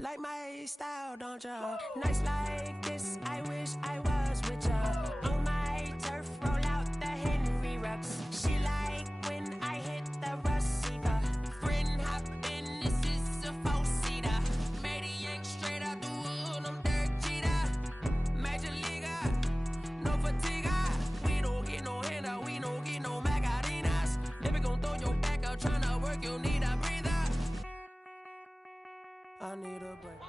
Like my style, don't ya? Nights like this, I wish I was with ya. On my turf, roll out the Henry Rux. She like when I hit the receiver. Friend hop in, this is a four-seater. Made a yank straight out the wood, I'm Derek Jeter. Major leaguer, no fatigue. We don't get no handout, we don't get no Macarinas. Never gon' throw your back out, tryna work, you'll need a breather. I need a break.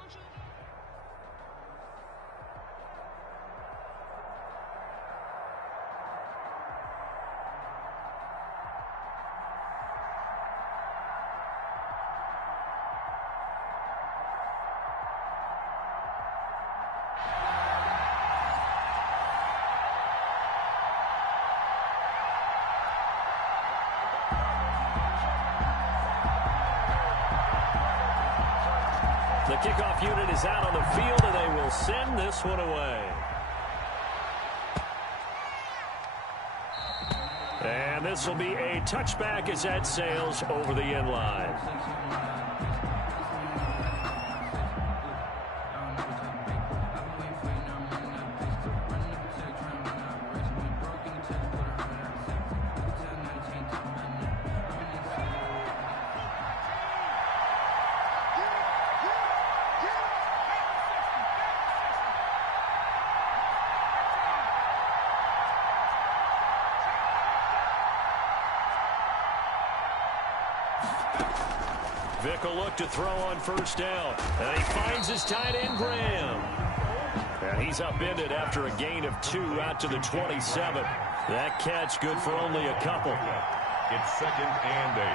The kickoff unit is out on the field, and they will send this one away. And this will be a touchback as that sails over the end line. Vick will look to throw on first down. And he finds his tight end, Graham. And he's upended after a gain of 2 out to the 27. That catch good for only a couple. It's 2nd and 8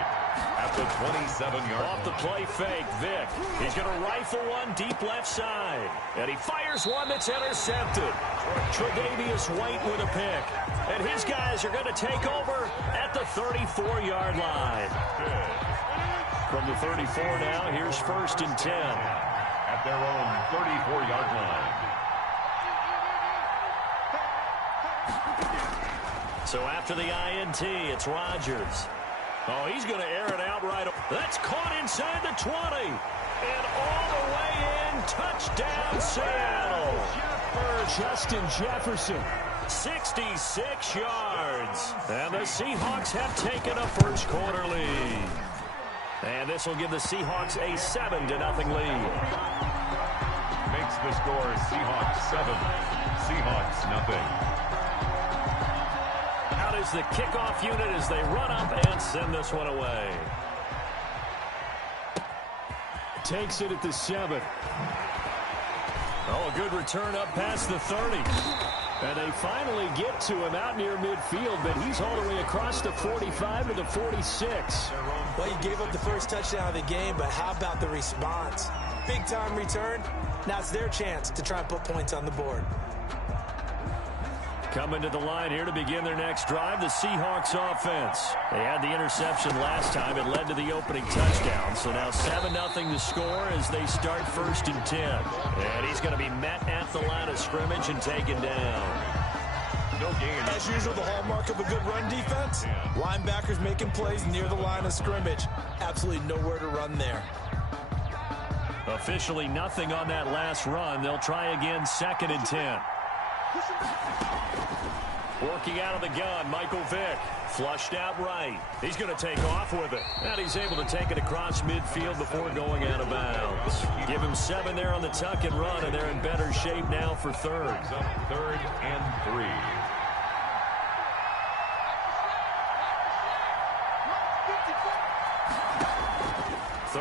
at the 27-yard line. Off the play fake, Vick. He's going to rifle one deep left side. And he fires one that's intercepted. Tre'Davious White with a pick. And his guys are going to take over at the 34-yard line. From the 34 now, here's 1st and 10. At their own 34-yard line. So after the INT, it's Rodgers. Oh, he's going to air it out right. That's caught inside the 20. And all the way in, touchdown Seattle. Justin Jefferson. 66 yards. And the Seahawks have taken a first quarter lead. And this will give the Seahawks a 7-0 lead. Makes the score Seahawks 7, Seahawks nothing. Out is the kickoff unit as they run up and send this one away. Takes it at the 7. Oh, a good return up past the 30. And they finally get to him out near midfield, but he's all the way across the 45 to the 46. Well, you gave up the first touchdown of the game, but how about the response? Big-time return. Now it's their chance to try and put points on the board. Coming to the line here to begin their next drive, the Seahawks offense. They had the interception last time. It led to the opening touchdown. So now 7-0 to score as they start 1st and 10. And he's going to be met at the line of scrimmage and taken down. No gain. As usual, the hallmark of a good run defense. Linebackers making plays near the line of scrimmage. Absolutely nowhere to run there. Officially nothing on that last run. They'll try again 2nd and 10. Working out of the gun, Michael Vick. Flushed out right. He's going to take off with it. And he's able to take it across midfield before going out of bounds. Give him 7 there on the tuck and run, and they're in better shape now for 3rd. 3rd and 3.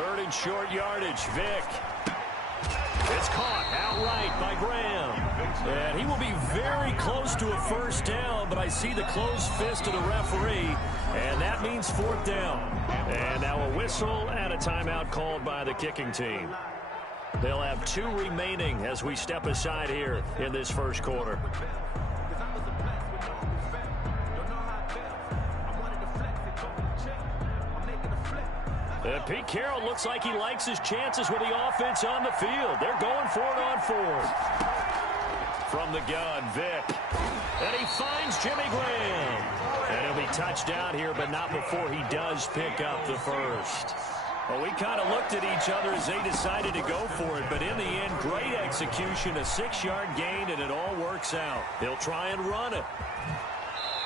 Third and short yardage, Vick. It's caught outright by Graham. And he will be very close to a first down, but I see the closed fist of the referee, and that means 4th down. And now a whistle. whistle and a timeout called by the kicking team. They'll have 2 remaining as we step aside here in this first quarter. Pete Carroll looks like he likes his chances with the offense on the field. They're going for it on 4th. From the gun, Vick. And he finds Jimmy Graham. And he'll be touched down here, but not before he does pick up the first. Well, we kind of looked at each other as they decided to go for it, but in the end, great execution, a 6-yard gain, and it all works out. They'll try and run it.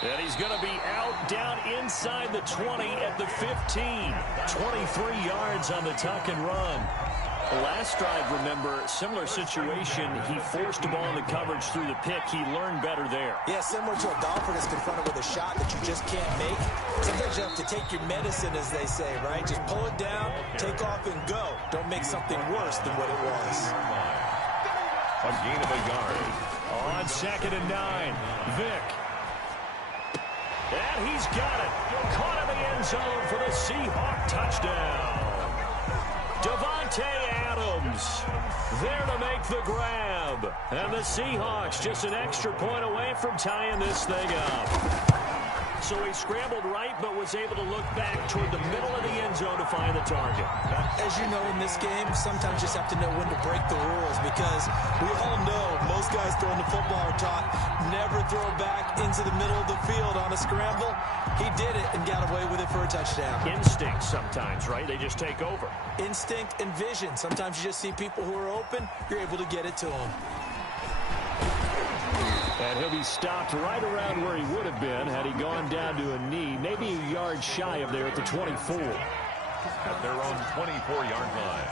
And he's going to be out down inside the 20 at the 15. 23 yards on the tuck and run. Last drive, remember, similar situation. He forced the ball in the coverage through the pick. He learned better there. Yeah, similar to a golfer that's confronted with a shot that you just can't make. Sometimes you have to take your medicine, as they say, right? Just pull it down, take off, and go. Don't make something worse than what it was. A gain of a yard. On 2nd and 9, Vick. And he's got it. Caught in the end zone for the Seahawk touchdown. Davante Adams there to make the grab. And the Seahawks just an extra point away from tying this thing up. So he scrambled right, but was able to look back toward the middle of the end zone to find the target. As you know, in this game, sometimes you just have to know when to break the rules, because we all know most guys throwing the football are taught never throw back into the middle of the field on a scramble. He did it and got away with it for a touchdown. Instinct sometimes, right? They just take over. Instinct and vision. Sometimes you just see people who are open, you're able to get it to them. And he'll be stopped right around where he would have been had he gone down to a knee, maybe a yard shy of there at the 24. At their own 24-yard line.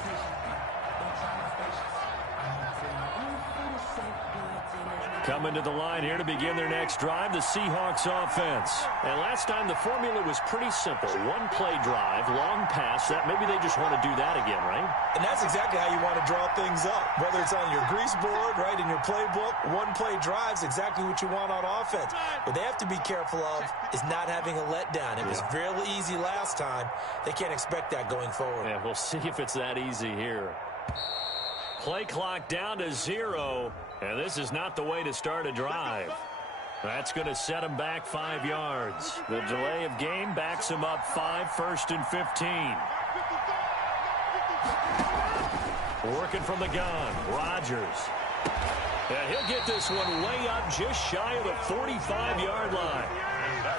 Coming to the line here to begin their next drive, the Seahawks offense. And last time the formula was pretty simple. 1-play drive, long pass. That maybe they just want to do that again, right? And that's exactly how you want to draw things up. Whether it's on your grease board, right, in your playbook, 1-play drive's exactly what you want on offense. What they have to be careful of is not having a letdown. It was fairly easy last time. They can't expect that going forward. Yeah, we'll see if it's that easy here. Play clock down to 0. And this is not the way to start a drive. That's going to set him back 5 yards. The delay of game backs him up 5, 1st and 15. Working from the gun, Rodgers. And he'll get this one way up just shy of the 45-yard line.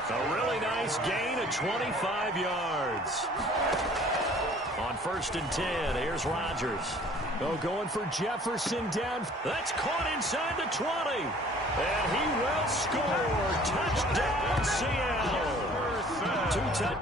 A really nice gain of 25 yards. On 1st and 10, here's Rodgers. Oh, going for Jefferson down. That's caught inside the 20. And he will score. Touchdown, Seattle. 2 touchdowns.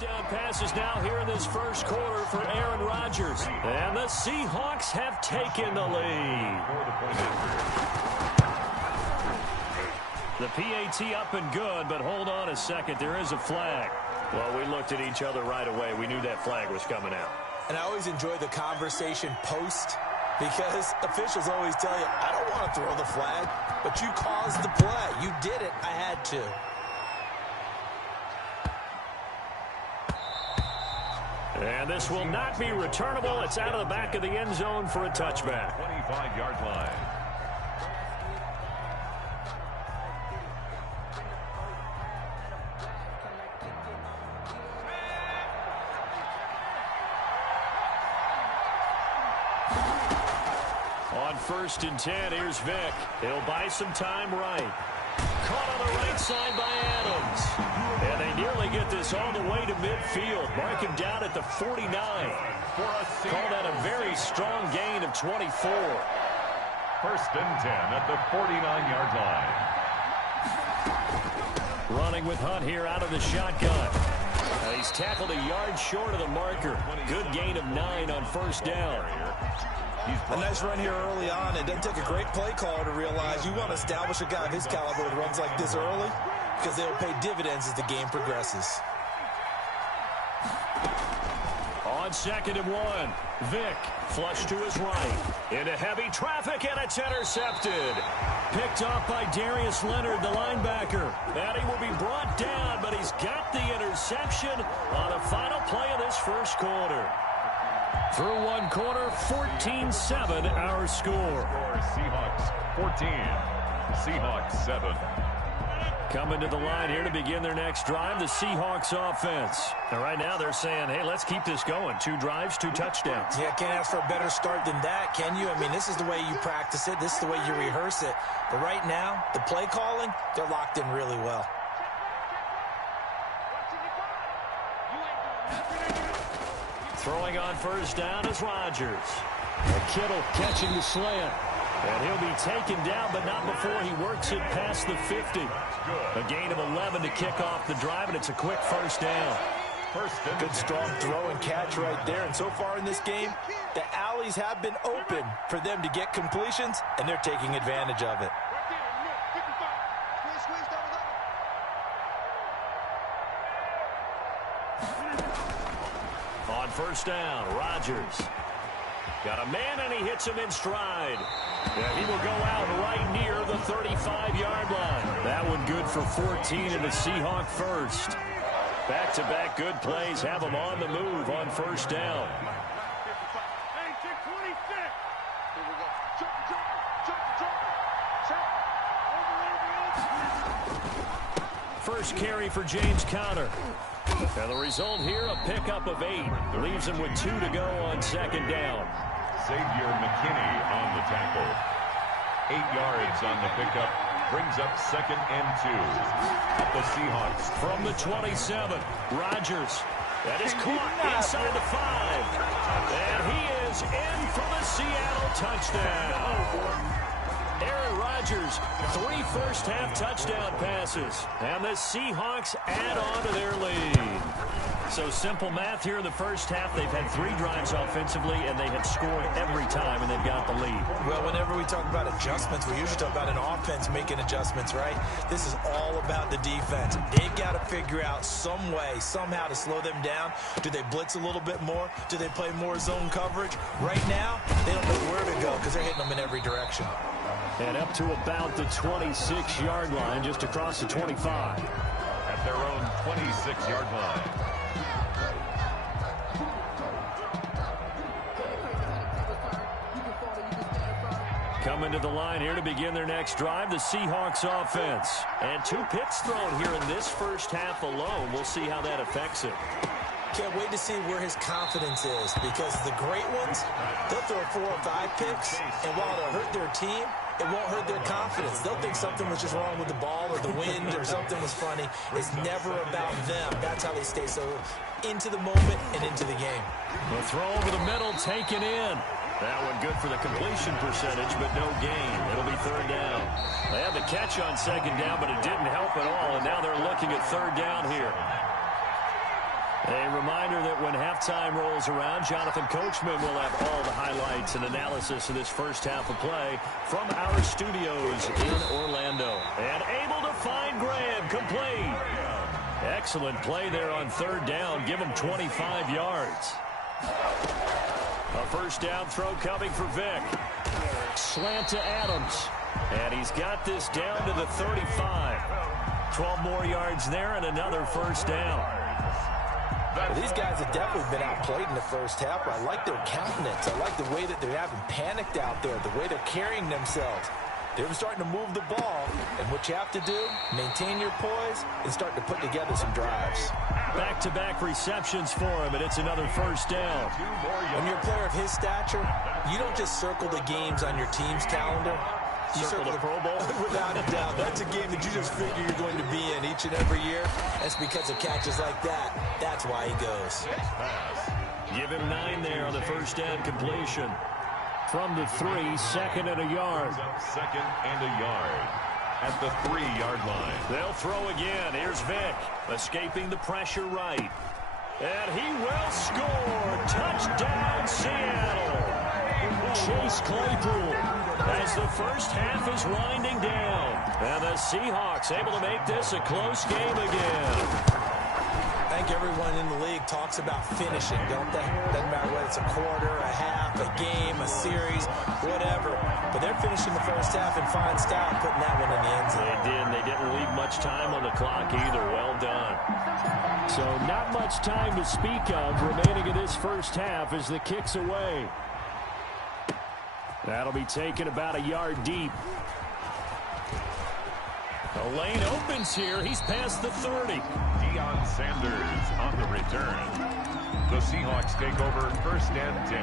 Down passes now here in this first quarter for Aaron Rodgers. And the Seahawks have taken the lead. The PAT up and good, but hold on a second. There is a flag. Well, we looked at each other right away. We knew that flag was coming out. And I always enjoy the conversation post, because officials always tell you, I don't want to throw the flag, but you caused the play. You did it. I had to. And this will not be returnable. It's out of the back of the end zone for a touchback. 25-yard line. On 1st and 10, here's Vick. He'll buy some time right. Caught on the right side by Adams. And they nearly get this all the way to midfield. Mark him down at the 49. Call that a very strong gain of 24. 1st and 10 at the 49-yard line. Running with Hunt here out of the shotgun. He's tackled a yard short of the marker. Good gain of 9 on first down. A nice run here early on. It doesn't take a great play caller to realize you want to establish a guy of his caliber with runs like this early because they'll pay dividends as the game progresses. On 2nd and 1, Vick flush to his right. Into heavy traffic, and it's intercepted. Picked off by Darius Leonard, the linebacker. And he will be brought down, but he's got the interception on the final play of this first quarter. Through one quarter, 14-7 our score. Seahawks 14, Seahawks 7. Coming to the line here to begin their next drive, the Seahawks offense. And right now they're saying, hey, let's keep this going. 2 drives, 2 touchdowns. Yeah, can't ask for a better start than that, can you? I mean, this is the way you practice it. This is the way you rehearse it. But right now, the play calling, they're locked in really well. Throwing on first down is Rodgers. Kittle catching the slant. And he'll be taken down, but not before he works it past the 50. A gain of 11 to kick off the drive, and it's a quick first down. Good strong throw and catch right there. And so far in this game, the alleys have been open for them to get completions, and they're taking advantage of it. On first down, Rodgers. Got a man, and he hits him in stride. And he will go out right near the 35-yard line. That one good for 14 and a Seahawk first. Back-to-back good plays have him on the move on first down. First carry for James Conner. And the result here, a pickup of 8. Leaves him with 2 to go on second down. Xavier McKinney on the tackle. 8 yards on the pickup. Brings up 2nd and 2. The Seahawks. From the 27, Rodgers. That is caught inside the 5. And he is in for the Seattle touchdown. Aaron Rodgers, 3 first-half touchdown passes. And the Seahawks add on to their lead. So simple math here in the first half. They've had 3 drives offensively, and they have scored every time, and they've got the lead. Well, whenever we talk about adjustments, we usually talk about an offense making adjustments, right? This is all about the defense. They've got to figure out some way, somehow to slow them down. Do they blitz a little bit more? Do they play more zone coverage? Right now, they don't know where to go because they're hitting them in every direction. And up to about the 26-yard line, just across the 25. At their own 26-yard line. Coming to the line here to begin their next drive, the Seahawks offense. And 2 picks thrown here in this first half alone. We'll see how that affects it. Can't wait to see where his confidence is, because the great ones, they'll throw 4 or 5 picks, and while it'll hurt their team, it won't hurt their confidence. They'll think something was just wrong with the ball or the wind or something was funny. It's never about them. That's how they stay so into the moment and into the game. The throw over the middle, taken in. That one good for the completion percentage, but no gain. It'll be 3rd down. They had the catch on 2nd down, but it didn't help at all, and now they're looking at 3rd down here. A reminder that when halftime rolls around, Jonathan Coachman will have all the highlights and analysis of this first half of play from our studios in Orlando. And able to find Graham, complete. Excellent play there on 3rd down. Give him 25 yards. A first down throw coming for Vick. Slant to Adams. And he's got this down to the 35. 12 more yards there and another first down. Well, these guys have definitely been outplayed in the first half. I like their countenance. I like the way that they haven't panicked out there, the way they're carrying themselves. They're starting to move the ball, and what you have to do, maintain your poise and start to put together some drives. Back-to-back receptions for him, and it's another first down. When you're a player of his stature, you don't just circle the games on your team's calendar. You circle the Pro Bowl? Without a doubt. That's a game that you just figure you're going to be in each and every year. That's because of catches like that. That's why he goes. Give him 9 there on the first down completion. From the 3, 2nd and a yard. 2nd and a yard. At the 3-yard line. They'll throw again. Here's Vick, escaping the pressure right. And he will score. Touchdown, Seattle. Chase Claypool as the first half is winding down. And the Seahawks able to make this a close game again. I think everyone in the league talks about finishing, don't they? Doesn't matter whether it's a quarter, a half, a game, a series, whatever. But they're finishing the first half in fine style, putting that one in the end zone. They did. They didn't leave much time on the clock either. Well done. So not much time to speak of remaining in this first half as the kick's away. That'll be taken about a yard deep. The lane opens here. He's past the 30. Deion Sanders on the return. The Seahawks take over first and 10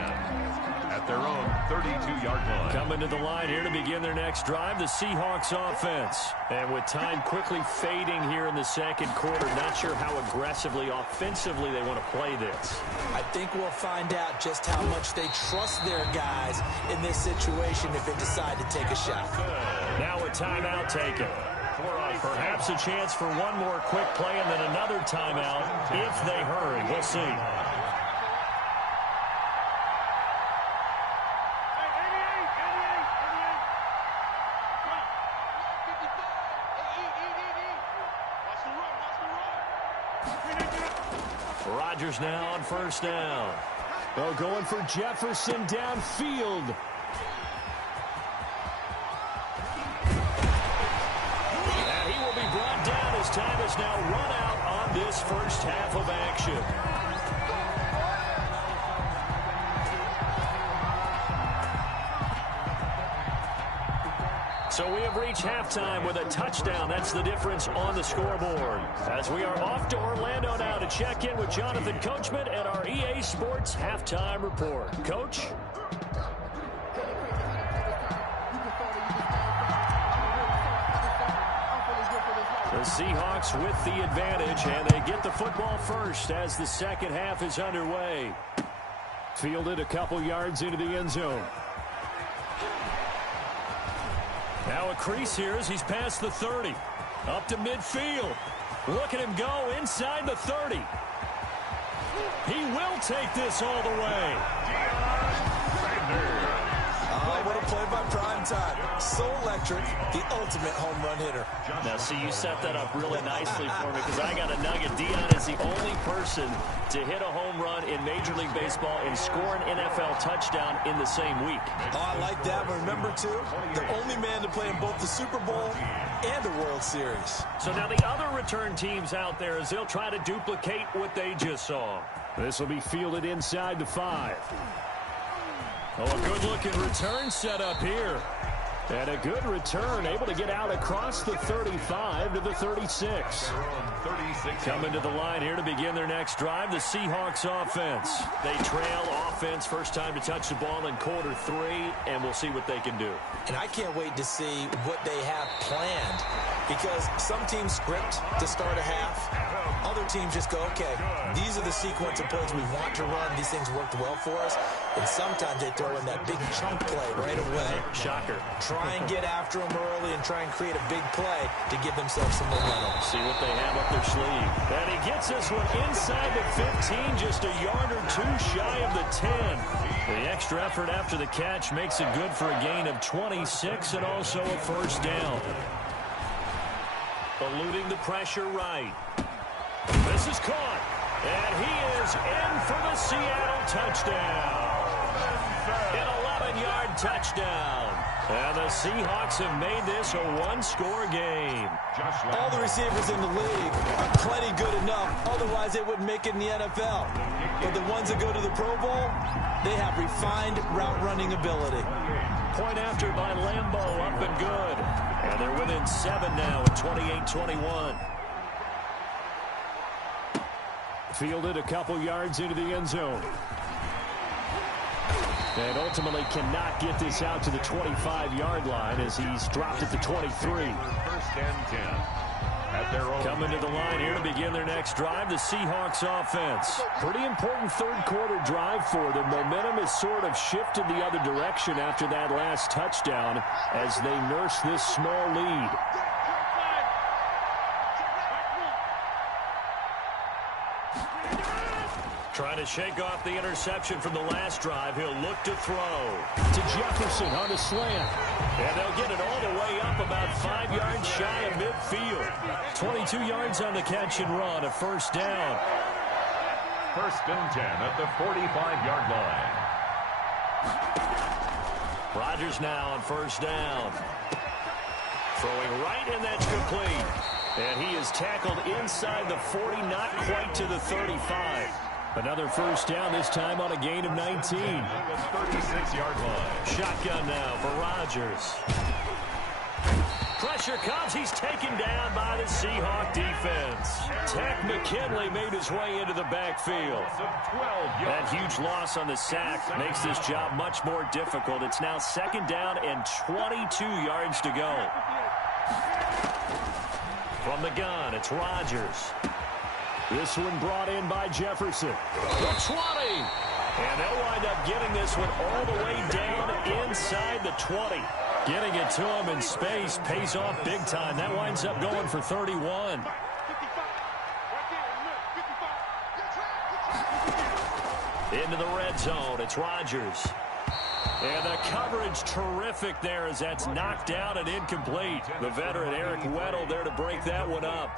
at their own 32-yard line. Coming to the line here to begin their next drive, the Seahawks offense. And with time quickly fading here in the second quarter, not sure how aggressively, offensively they want to play this. I think we'll find out just how much they trust their guys in this situation if they decide to take a shot. Now a timeout taken. Perhaps a chance for one more quick play and then another timeout if they hurry. We'll see. Rodgers now on first down. Well, going for Jefferson downfield. His time is now run out on this first half of action. So we have reached halftime with a touchdown. That's the difference on the scoreboard. As we are off to Orlando now to check in with Jonathan Coachman at our EA Sports Halftime Report. Coach? The Seahawks with the advantage, and they get the football first as the second half is underway. Fielded a couple yards into the end zone. Now a crease here as he's past the 30. Up to midfield. Look at him go inside the 30. He will take this all the way. What a play by Primetime. So electric, the ultimate home run hitter. Now, see, you set that up really nicely for me because I got a nugget. Deion is the only person to hit a home run in Major League Baseball and score an NFL touchdown in the same week. Oh, I like that. But remember, too, the only man to play in both the Super Bowl and the World Series. So now the other return teams out there as they'll try to duplicate what they just saw. This will be fielded inside the 5. Oh, a good-looking return set up here. And a good return, able to get out across the 35 to the 36. Coming to the line here to begin their next drive, the Seahawks offense. They trail offense, first time to touch the ball in quarter 3, and we'll see what they can do. And I can't wait to see what they have planned, because some teams script to start a half. Other teams just go, okay, these are the sequence of plays we want to run. These things worked well for us. And sometimes they throw in that big chunk play right away. Shocker. Try and get after them early and try and create a big play to give themselves some momentum. See what they have up their sleeve. And he gets this one inside the 15, just a yard or two shy of the 10. The extra effort after the catch makes it good for a gain of 26 and also a first down. Eluding the pressure right. This is caught. And he is in for the Seattle touchdown. An 11-yard touchdown. And the Seahawks have made this a one-score game. All the receivers in the league are plenty good enough. Otherwise, they wouldn't make it in the NFL. But the ones that go to the Pro Bowl, they have refined route running ability. Point after by Lambo, up and good. And they're within 7 now at 28-21. Fielded a couple yards into the end zone. And ultimately cannot get this out to the 25-yard line as he's dropped at the 23. First and 10 at their own. Coming to the line here to begin their next drive, the Seahawks offense. Pretty important third quarter drive for them. Momentum has sort of shifted the other direction after that last touchdown as they nurse this small lead. Trying to shake off the interception from the last drive. He'll look to throw. To Jefferson on the slant. And they'll get it all the way up about 5 yards shy of midfield. 22 yards on the catch and run, a first down. 1st and 10 at the 45-yard line. Rodgers now on first down. Throwing right, and that's complete. And he is tackled inside the 40, not quite to the 35. Another first down, this time on a gain of 19. 36-yard line. Shotgun now for Rodgers. Pressure comes. He's taken down by the Seahawk defense. Takk McKinley made his way into the backfield. That huge loss on the sack makes this job much more difficult. It's now 2nd down and 22 yards to go. From the gun, it's Rodgers. This one brought in by Jefferson. The 20. And they'll wind up getting this one all the way down inside the 20. Getting it to him in space pays off big time. That winds up going for 31. Into the red zone. It's Rodgers. And the coverage terrific there as that's knocked down and incomplete. The veteran Eric Weddle there to break that one up.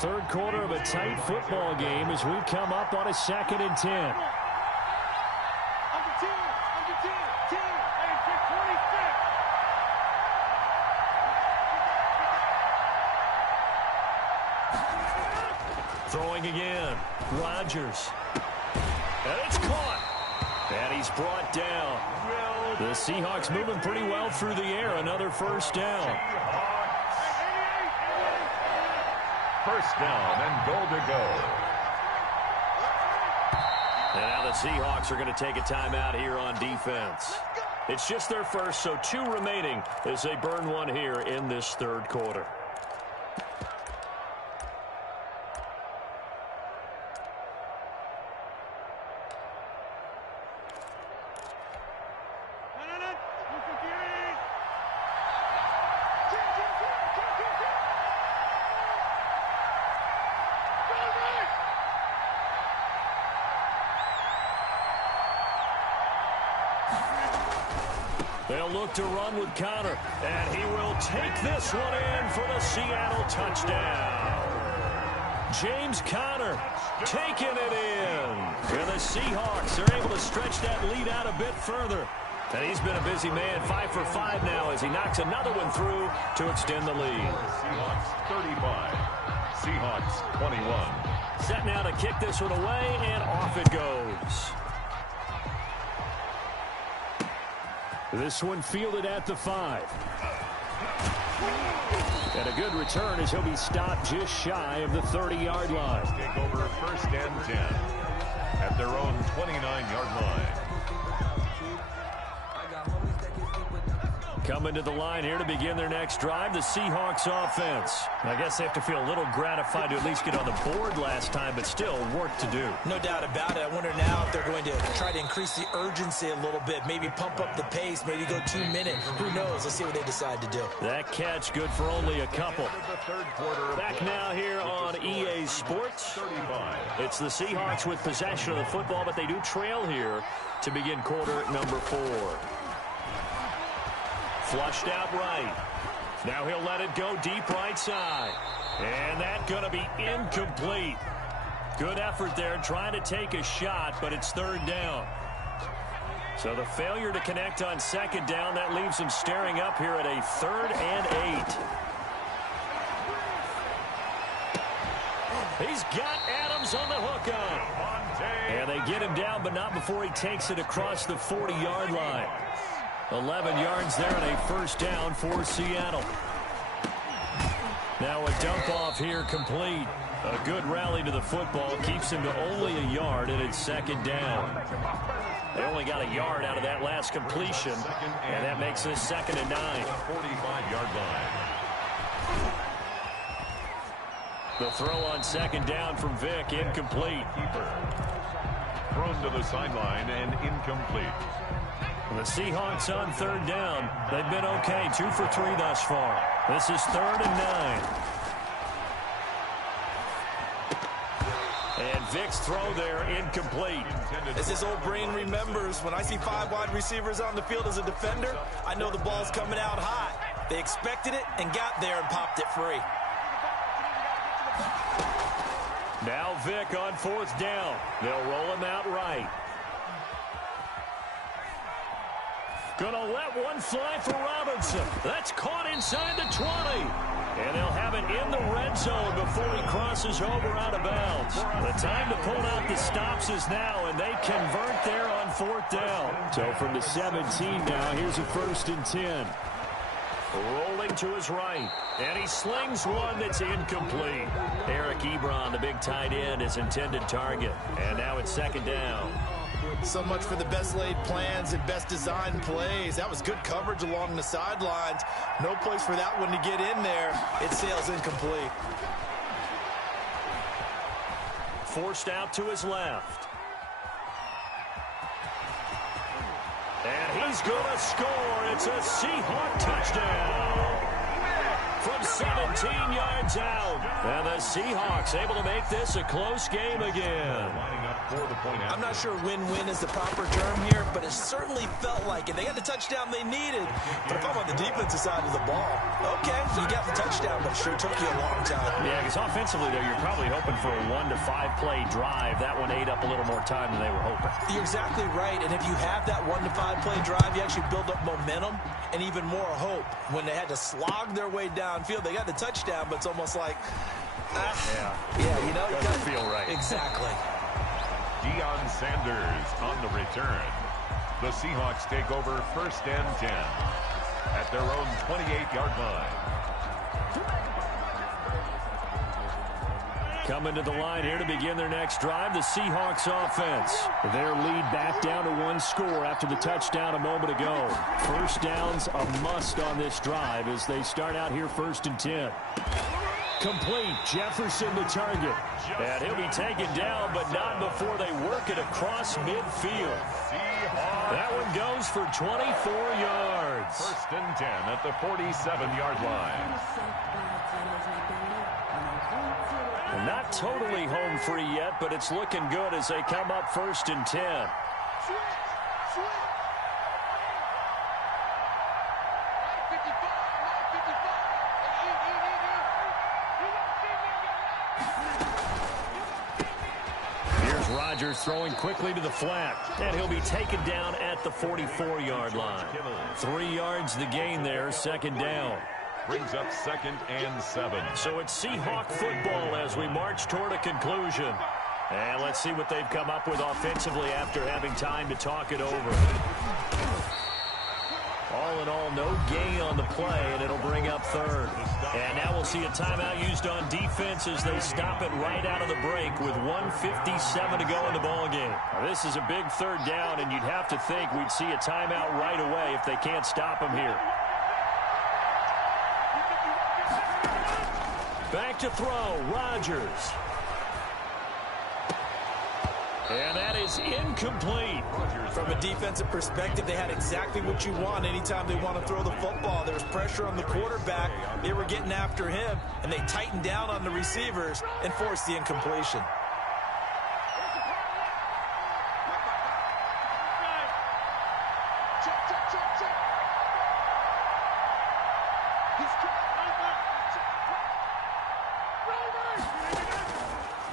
3rd quarter of a tight football game as we come up on a 2nd and 10. Throwing again. Rodgers. And it's caught. And he's brought down. The Seahawks moving pretty well through the air. Another first down. First down and goal to go. And now the Seahawks are going to take a timeout here on defense. It's just their first, so 2 remaining as they burn one here in this 3rd quarter. They'll look to run with Conner, and he will take this one in for the Seattle touchdown. James Conner taking it in. And the Seahawks are able to stretch that lead out a bit further. And he's been a busy man, 5 for 5 now as he knocks another one through to extend the lead. Seahawks 35, Seahawks 21. Set now to kick this one away, and off it goes. This one fielded at the 5. And a good return as he'll be stopped just shy of the 30-yard line. Take over 1st and 10 at their own 29-yard line. Coming to the line here to begin their next drive, the Seahawks offense. I guess they have to feel a little gratified to at least get on the board last time, but still work to do. No doubt about it. I wonder now if they're going to try to increase the urgency a little bit, maybe pump up the pace, maybe go 2 minutes. Who knows? Let's see what they decide to do. That catch good for only a couple. Back now here on EA Sports. It's the Seahawks with possession of the football, but they do trail here to begin quarter number 4. Flushed out right. Now he'll let it go deep right side. And that's going to be incomplete. Good effort there trying to take a shot, but it's 3rd down. So the failure to connect on 2nd down, that leaves him staring up here at a 3rd and 8. He's got Adams on the hook on. And they get him down, but not before he takes it across the 40-yard line. 11 yards there and a first down for Seattle. Now a dump off here complete. A good rally to the football keeps him to only a yard, and it's 2nd down. They only got a yard out of that last completion, and that makes this 2nd and 9. 45-yard line. The throw on 2nd down from Vick, incomplete. Thrown to the sideline and incomplete. The Seahawks on 3rd down. They've been okay, 2 for 3 thus far. This is 3rd and 9. And Vic's throw there incomplete. As his old brain remembers, when I see 5 wide receivers on the field as a defender, I know the ball's coming out hot. They expected it and got there and popped it free. Now Vic on 4th down. They'll roll him out right. Gonna let one fly for Robinson. That's caught inside the 20. And he'll have it in the red zone before he crosses over out of bounds. The time to pull out the stops is now, and they convert there on 4th down. So from the 17 now, here's a 1st and 10. Rolling to his right, and he slings one that's incomplete. Eric Ebron, the big tight end, his intended target. And now it's 2nd down. So much for the best laid plans and best designed plays. That was good coverage along the sidelines. No place for that one to get in there. It sails incomplete. Forced out to his left. And he's going to score. It's a Seahawk touchdown. From 17 yards out. And the Seahawks able to make this a close game again. I'm not sure win-win is the proper term here, but it certainly felt like it. They got the touchdown they needed. But if I'm on the defensive side of the ball, okay, you got the touchdown, but it sure took you a long time. Yeah, because offensively, though, you're probably hoping for a 1 to 5 play drive. That one ate up a little more time than they were hoping. You're exactly right, and if you have that 1 to 5 play drive, you actually build up momentum and even more hope. When they had to slog their way downfield, they got the touchdown, but it's almost like, you know, doesn't feel right. Exactly. Deion Sanders on the return. The Seahawks take over 1st and 10 at their own 28-yard line. Coming to the line here to begin their next drive, the Seahawks offense. Their lead back down to 1 score after the touchdown a moment ago. 1st down's a must on this drive as they start out here 1st and 10. Complete. Jefferson the target. And he'll be taken down, but not before they work it across midfield. That one goes for 24 yards. 1st and 10 at the 47-yard line. Not totally home free yet, but it's looking good as they come up 1st and 10. Here's Rodgers throwing quickly to the flat, and he'll be taken down at the 44-yard line. 3 yards the gain there, 2nd down. Brings up 2nd and 7. So it's Seahawk football as we march toward a conclusion. And let's see what they've come up with offensively after having time to talk it over. All in all, no gain on the play, and it'll bring up 3rd. And now we'll see a timeout used on defense as they stop it right out of the break with 1:57 to go in the ballgame. Now, this is a big 3rd down, and you'd have to think we'd see a timeout right away if they can't stop them here. Back to throw, Rodgers. And that is incomplete. From a defensive perspective, they had exactly what you want anytime they want to throw the football. There was pressure on the quarterback. They were getting after him, and they tightened down on the receivers and forced the incompletion.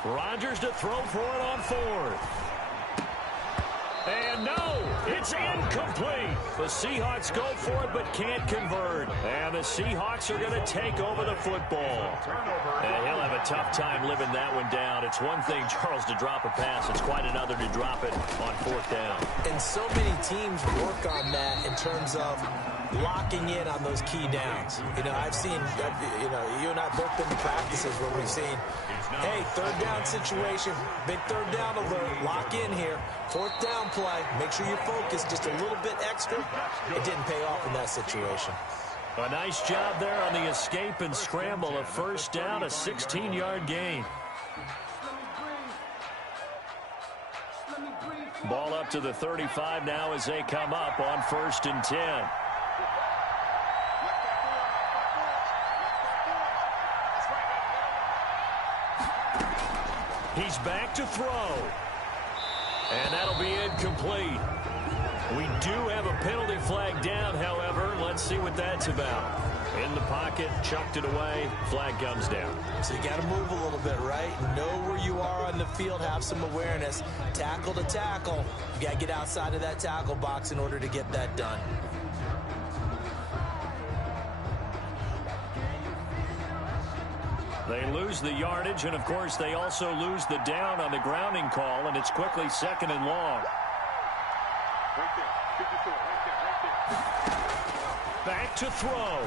Rodgers to throw for it on 4th. And no, it's incomplete. The Seahawks go for it but can't convert. And the Seahawks are going to take over the football. And he'll have a tough time living that one down. It's one thing, Charles, to drop a pass. It's quite another to drop it on 4th down. And so many teams work on that in terms of locking in on those key downs. You know, I've seen, you and I both been to practices where we've seen, hey, 3rd down situation, big 3rd down alert, lock in here, 4th down play, make sure you're focused just a little bit extra. It didn't pay off in that situation. A nice job there on the escape and scramble. A 1st down, a 16-yard gain. Ball up to the 35 now as they come up on 1st and 10. He's back to throw. And that'll be incomplete. We do have a penalty flag down, however. Let's see what that's about. In the pocket, chucked it away, flag comes down. So you got to move a little bit, right? Know where you are on the field, have some awareness. Tackle to tackle. You got to get outside of that tackle box in order to get that done. They lose the yardage, and of course they also lose the down on the grounding call, and it's quickly 2nd and long. Right there. 54, right there. Back to throw.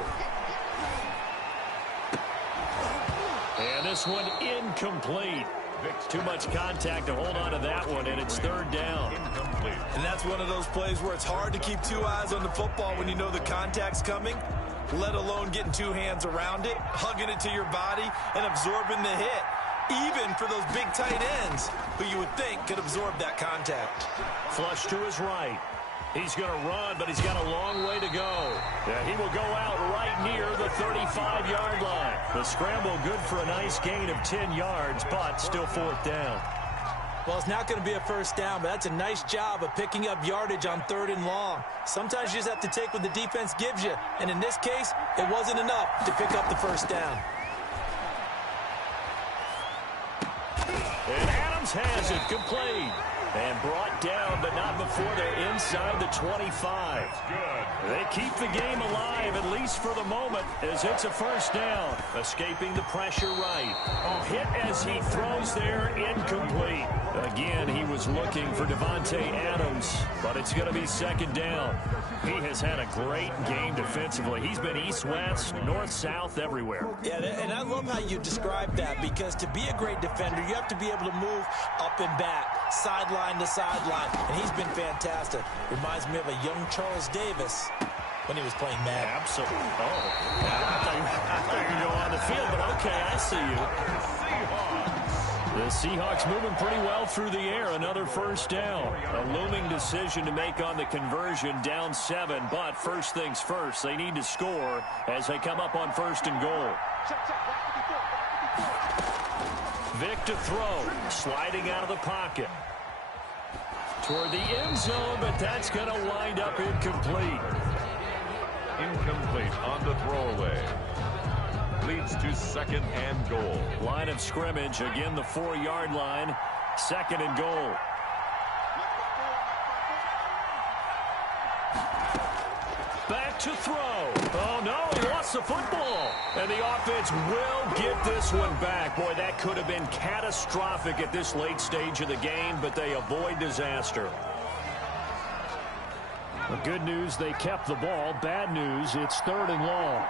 And this one incomplete. Too much contact to hold on to that one, and it's 3rd down. Incomplete. And that's one of those plays where it's hard to keep 2 eyes on the football when you know the contact's coming, let alone getting 2 hands around it, hugging it to your body, and absorbing the hit. Even for those big tight ends who you would think could absorb that contact. Flush to his right. He's going to run, but he's got a long way to go. Yeah, he will go out right near the 35-yard line. The scramble good for a nice gain of 10 yards, but still 4th down. Well, it's not going to be a first down, but that's a nice job of picking up yardage on 3rd and long. Sometimes you just have to take what the defense gives you, and in this case, it wasn't enough to pick up the first down. And Adams has it complete. And brought down, but not before they're inside the 25. Good. They keep the game alive, at least for the moment, as it's a first down. Escaping the pressure right. Hit as he throws there, incomplete. Again, he was looking for Davante Adams, but it's going to be 2nd down. He has had a great game defensively. He's been east-west, north-south, everywhere. Yeah, and I love how you describe that, because to be a great defender, you have to be able to move up and back, sideline to sideline, and he's been fantastic. Reminds me of a young Charles Davis when he was playing Madden. Absolutely. Oh, I thought you were going to go on the field, but okay, I see you. The Seahawks moving pretty well through the air. Another first down. A looming decision to make on the conversion, down 7. But first things first, they need to score as they come up on 1st and goal. Vick to throw, sliding out of the pocket. Toward the end zone, but that's going to wind up incomplete. Incomplete on the throwaway. Leads to 2nd and goal. Line of scrimmage, again the 4-yard line. 2nd and goal. Back to throw. Oh, no, he lost the football. And the offense will get this one back. Boy, that could have been catastrophic at this late stage of the game, but they avoid disaster. The good news, they kept the ball. Bad news, it's 3rd and long.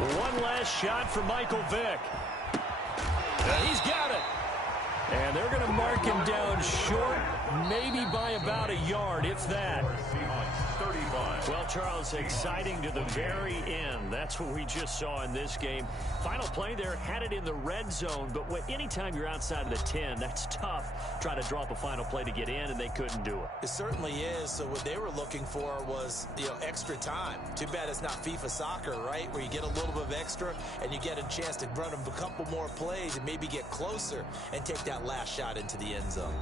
One last shot for Michael Vick. He's got it. And they're going to mark him down short, maybe by about a yard, if that. 35. Well, Charles, exciting to the very end. That's what we just saw in this game. Final play there, had it in the red zone, but anytime you're outside of the 10, that's tough. Try to draw up a final play to get in, and they couldn't do it. It certainly is. So what they were looking for was, extra time. Too bad it's not FIFA soccer, right, where you get a little bit of extra and you get a chance to run a couple more plays and maybe get closer and take that last shot into the end zone.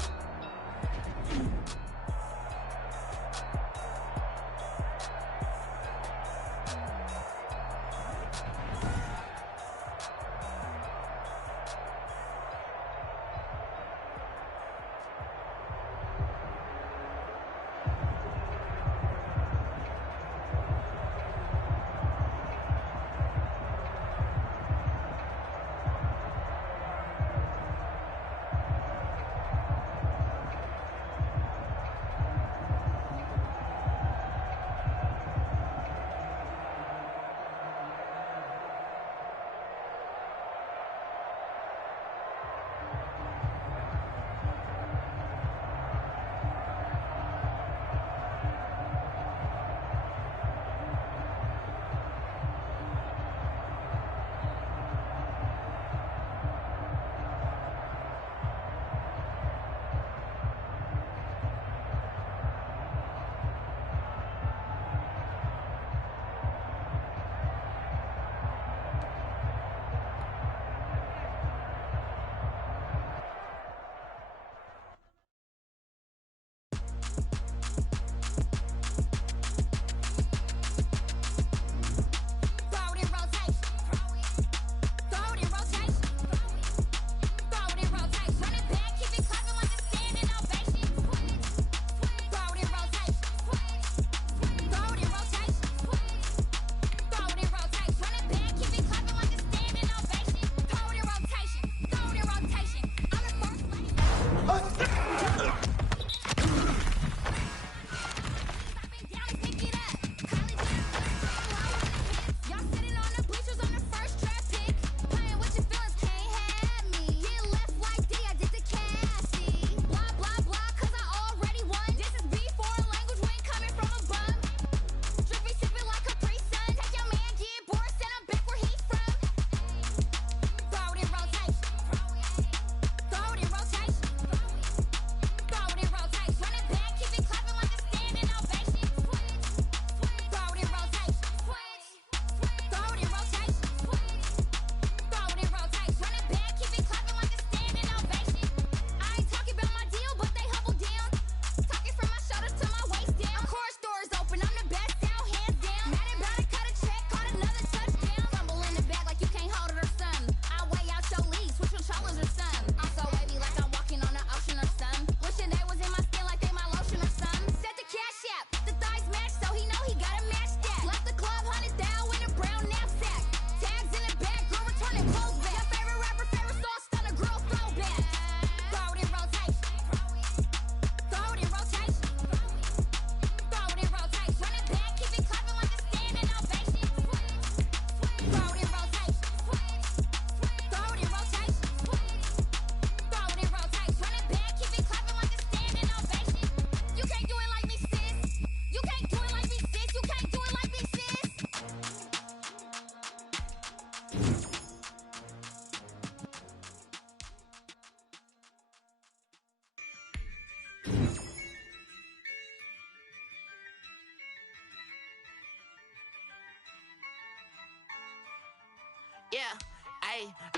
Yeah,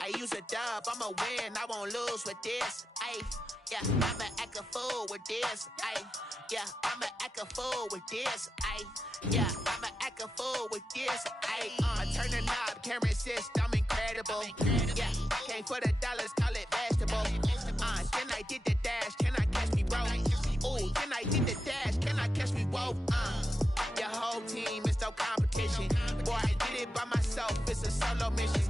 I use a dub, I'ma win, I won't lose with this. Yeah, I'ma act a fool with this. Yeah, I'ma act a fool with this. Yeah, I'ma act a fool with this. Turn the knob, camera assist, I'm incredible. Yeah, came for the dollars, call it vegetable. Then I did the dash, can I catch me, bro? Ooh, then I did the dash, can I catch me, whoa? Your whole team is no competition. Boy, I did it by myself, it's a solo mission.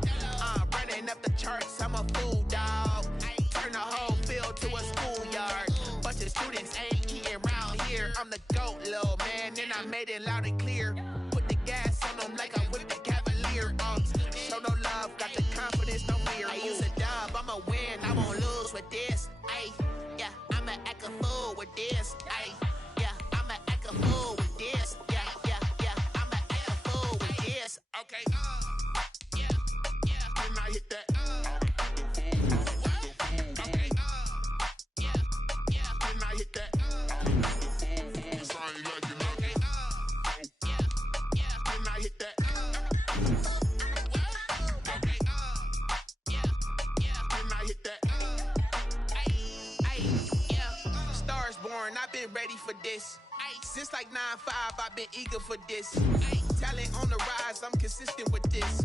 Running up the charts, I'm a fool, dog. Turn the whole field to a schoolyard. Bunch of students ain't eating around here. I'm the GOAT, little man, and I made it loud and clear. Put the gas on them like I'm with the Cavalier. Show no love, got the confidence, no fear. I use a dub, I'ma win, I won't lose with this. Yeah, I'ma act a fool with this. Yeah, I'ma act a fool with this. Yeah, I'ma act a fool with this. Okay, yeah, can I hit that? Okay, yeah, can I hit that? It's I ain't like it, okay, yeah, can I hit that? Okay, yeah, can I hit that? Yeah, Stars born, I've been ready for this. Since like 9-5, I've been eager for this. Talent on the rise, I'm consistent with this.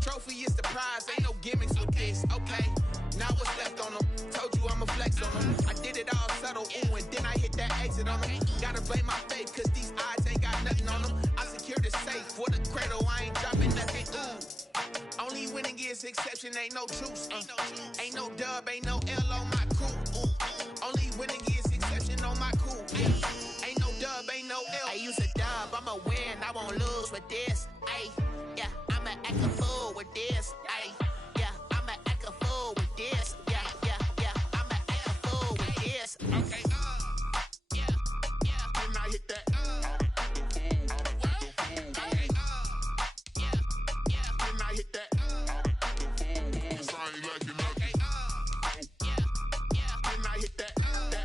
Trophy is the prize, ain't no gimmicks with this. Okay, now what's left on them? Told you I'ma flex on them. I did it all subtle, ooh, and then I hit that exit on them. Gotta blame my faith, cause these odds ain't got nothing on them. I secure the safe for the cradle, I ain't dropping nothing, ooh. Only winning is exception, ain't no truce. Ain't no dub, ain't no L on my crew. Only winning is exception on my crew. Ain't no dub, ain't no L. I use a dub, I'ma win, I won't lose with this. Yeah, I'ma act a fool with this. Yeah, I'ma act a fool with this. Yeah, I'ma act a fool with this. Okay, yeah, can I hit that? Okay, yeah, can I hit that? It's I ain't like it, okay, yeah, can I hit that? Okay,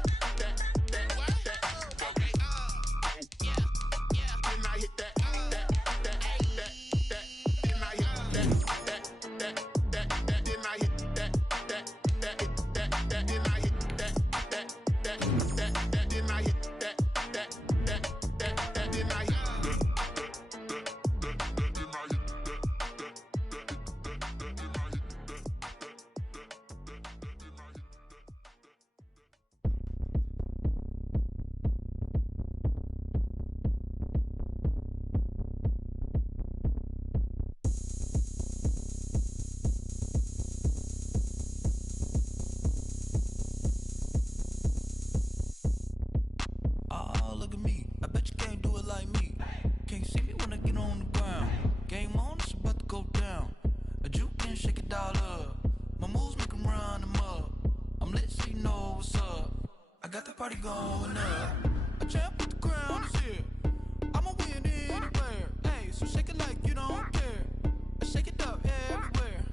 yeah, can I hit that? Party going up. A champ with the crown is here. I'ma win anywhere. Hey, so shake it like you don't care. I shake it up everywhere.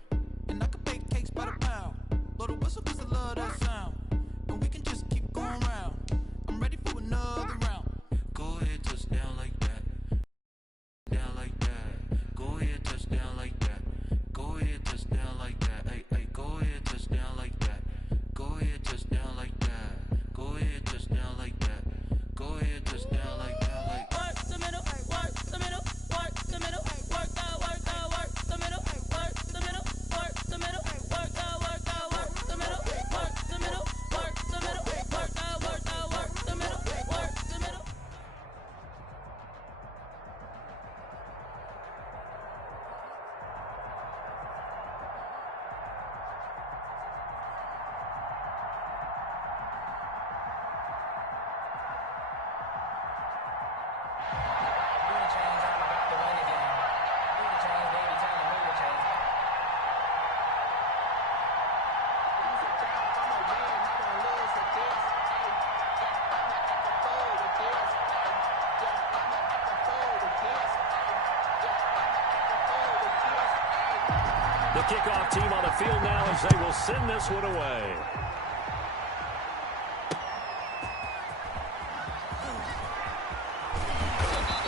And I can bake cakes by the pound. Blow the whistle cause I love that sound. And we can just keep going round. I'm ready for another round. Go ahead, touch down like that. Down like that. Go ahead, touch down like that. Go ahead, touch down like that. Hey, go ahead, touch down like that. Go ahead, touch down like that. Go ahead, touch down like that. Go ahead, touch down like that. Like work the middle, work the middle, work the middle, work the middle, work the middle, work the middle, work the middle, work the middle, work the middle, work the middle, work the middle. The kickoff team on the field now as they will send this one away.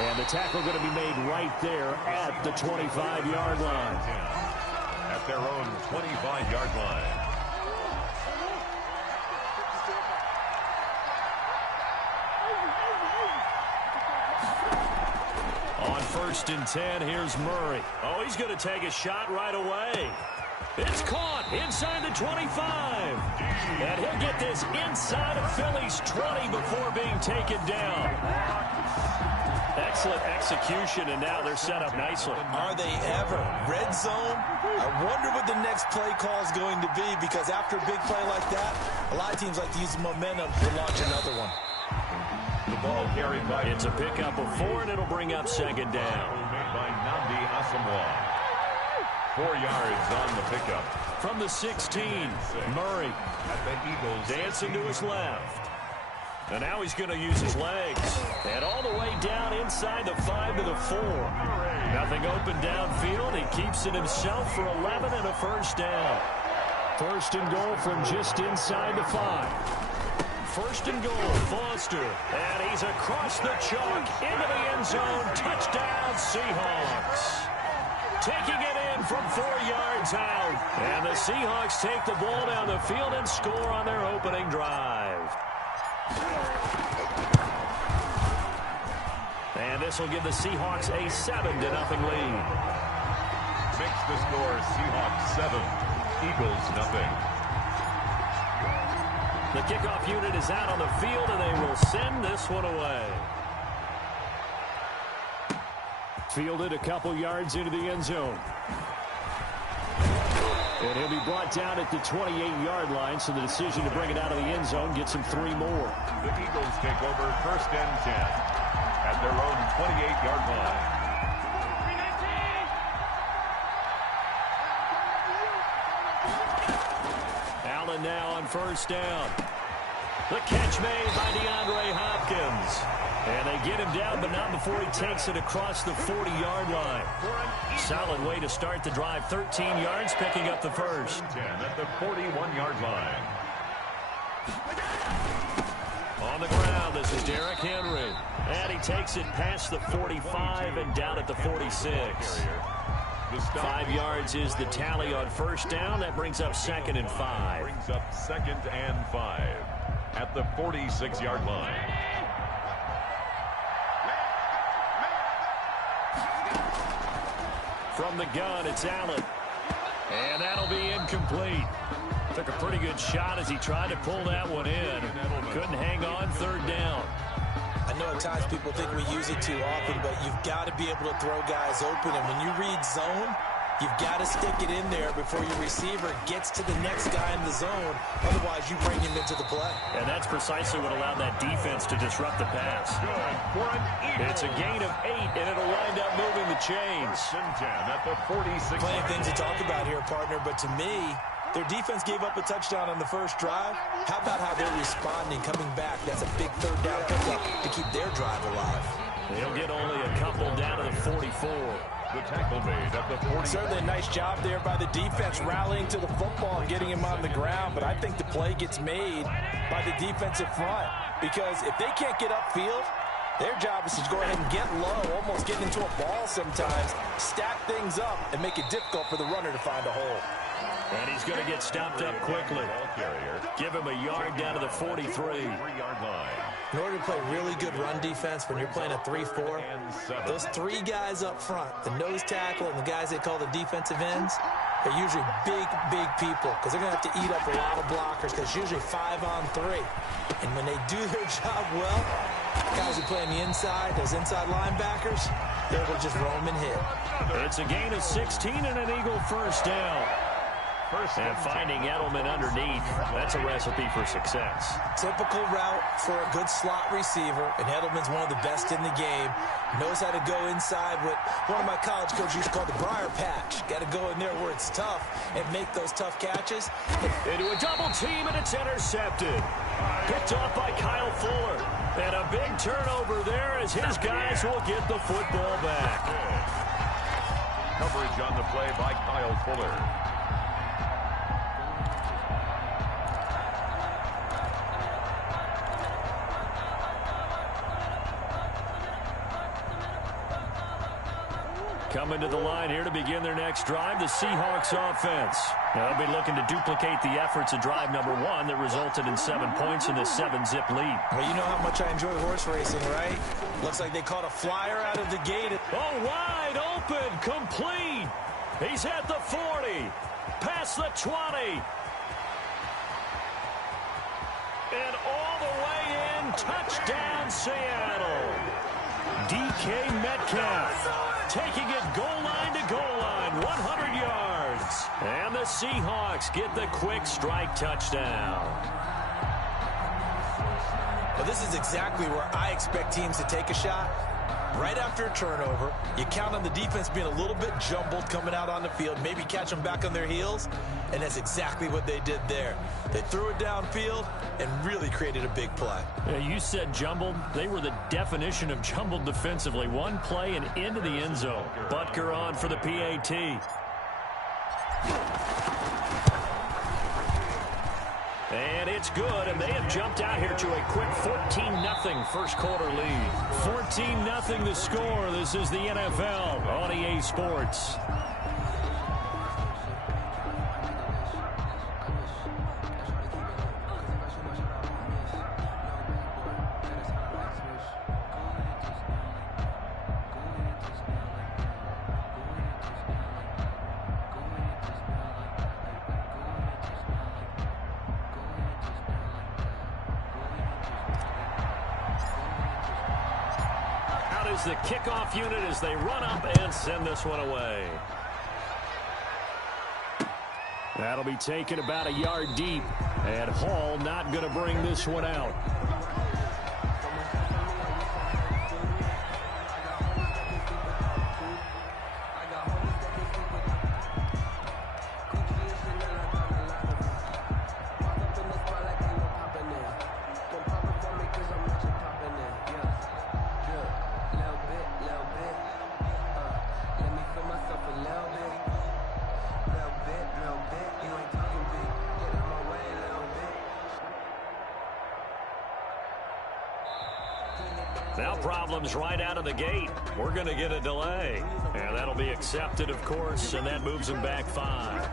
And the tackle going to be made right there at the 25-yard line. At their own 25-yard line. On 1st and 10, here's Murray. Oh, he's going to take a shot right away. It's caught inside the 25. And he'll get this inside of Philly's 20 before being taken down. Excellent execution, and now they're set up nicely. Are they ever? Red zone? I wonder what the next play call is going to be, because after a big play like that, a lot of teams like to use the momentum to launch another one. The ball carried by... It's a pickup of 4, and it'll bring up 2nd down. Made by Nnamdi Asomugha. 4 yards on the pickup. From the 16, Murray at the Eagles dancing to his left. And now he's going to use his legs. And all the way down inside the 5 to the 4. Nothing open downfield. He keeps it himself for 11 and a 1st down. 1st and goal from just inside the 5. 1st and goal, Foster. And he's across the chalk into the end zone. Touchdown, Seahawks. Taking it in from 4 yards out. And the Seahawks take the ball down the field and score on their opening drive. And this will give the Seahawks a 7-0 lead. Makes the score Seahawks 7, Eagles 0. The kickoff unit is out on the field, and they will send this one away. Fielded a couple yards into the end zone. And he'll be brought down at the 28-yard line, so the decision to bring it out of the end zone gets him 3 more. The Eagles take over 1st and 10 at their own 28-yard line. Allen now on 1st down. The catch made by DeAndre Hopkins. And they get him down, but not before he takes it across the 40-yard line. Solid way to start the drive. 13 yards, picking up the 1st. 10 at the 41-yard line. On the ground, this is Derrick Henry. And he takes it past the 45 and down at the 46. 5 yards is the tally on 1st down. That brings up 2nd and 5. Brings up 2nd and 5 at the 46-yard line. From the gun, it's Allen. And that'll be incomplete. Took a pretty good shot as he tried to pull that one in. Couldn't hang on 3rd down. I know at times people think we use it too often, but you've got to be able to throw guys open. And when you read zone, you've got to stick it in there before your receiver gets to the next guy in the zone. Otherwise, you bring him into the play. And that's precisely what allowed that defense to disrupt the pass. It's a gain of 8, and it'll wind up moving the chains. At the 46. Plenty of things to talk about here, partner, but to me, their defense gave up a touchdown on the 1st drive. How about how they're responding, coming back? That's a big 3rd down pickup to keep their drive alive. They'll get only a couple down to the 44. The tackle made at the 40. Certainly a nice job there by the defense rallying to the football and getting him on the ground, but I think the play gets made by the defensive front, because if they can't get upfield, their job is to go ahead and get low, almost get into a ball sometimes, stack things up, and make it difficult for the runner to find a hole. And he's going to get stopped up quickly. Give him a yard down to the 43. 3-yard line. In order to play really good run defense when you're playing a 3-4, those 3 guys up front, the nose tackle and the guys they call the defensive ends, they're usually big, big people, because they're going to have to eat up a lot of blockers, because it's usually 5 on 3. And when they do their job well, guys who play on the inside, those inside linebackers, they will just roam and hit. It's a gain of 16 and an Eagle 1st down. And finding Edelman underneath, that's a recipe for success. Typical route for a good slot receiver, and Edelman's one of the best in the game. Knows how to go inside what one of my college coaches used to call the briar patch. Got to go in there where it's tough and make those tough catches. Into a double team, and it's intercepted. Picked off by Kyle Fuller. And a big turnover there as his guys will get the football back. Coverage on the play by Kyle Fuller. coming to the line here to begin their next drive, the Seahawks offense. They'll be looking to duplicate the efforts of drive number 1 that resulted in 7 points in this 7-zip lead. Well, you know how much I enjoy horse racing, right? Looks like they caught a flyer out of the gate. Oh, wide open, complete. He's at the 40, past the 20. And all the way in, touchdown Seattle. DK Metcalf taking it goal line to goal line, 100 yards. And the Seahawks get the quick strike touchdown. Well, this is exactly where I expect teams to take a shot. Right after a turnover, you count on the defense being a little bit jumbled coming out on the field, maybe catch them back on their heels, and that's exactly what they did there. They threw it downfield and really created a big play. Yeah, you said jumbled. They were the definition of jumbled defensively. One play and into the end zone. Butker on for the PAT. And it's good, and they have jumped out here to a quick 14-0 first quarter lead. 14-0 the score. This is the NFL on EA Sports. The kickoff unit as they run up and send this one away. That'll be taken about a yard deep, and Hall not going to bring this one out. Now problems right out of the gate. We're going to get a delay. And that'll be accepted, of course, and that moves them back 5.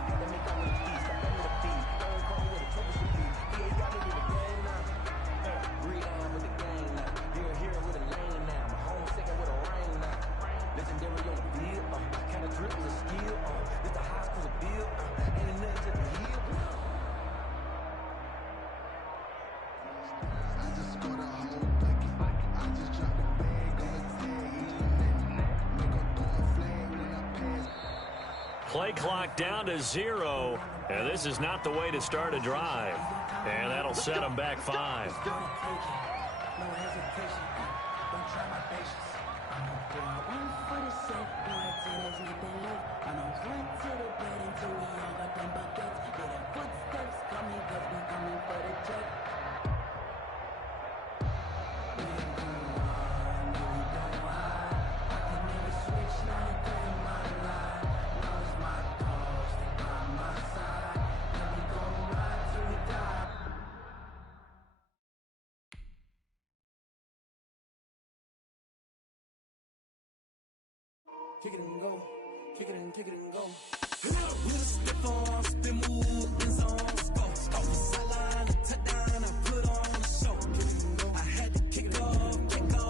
Play clock down to 0, and this is not the way to start a drive. And that'll set them back 5. Kick it and go, kick it and go. With a stiff on, spin move, in zone, go. Off the sideline, touchdown, I put on a show. Kick it and go. I had to kick off and go.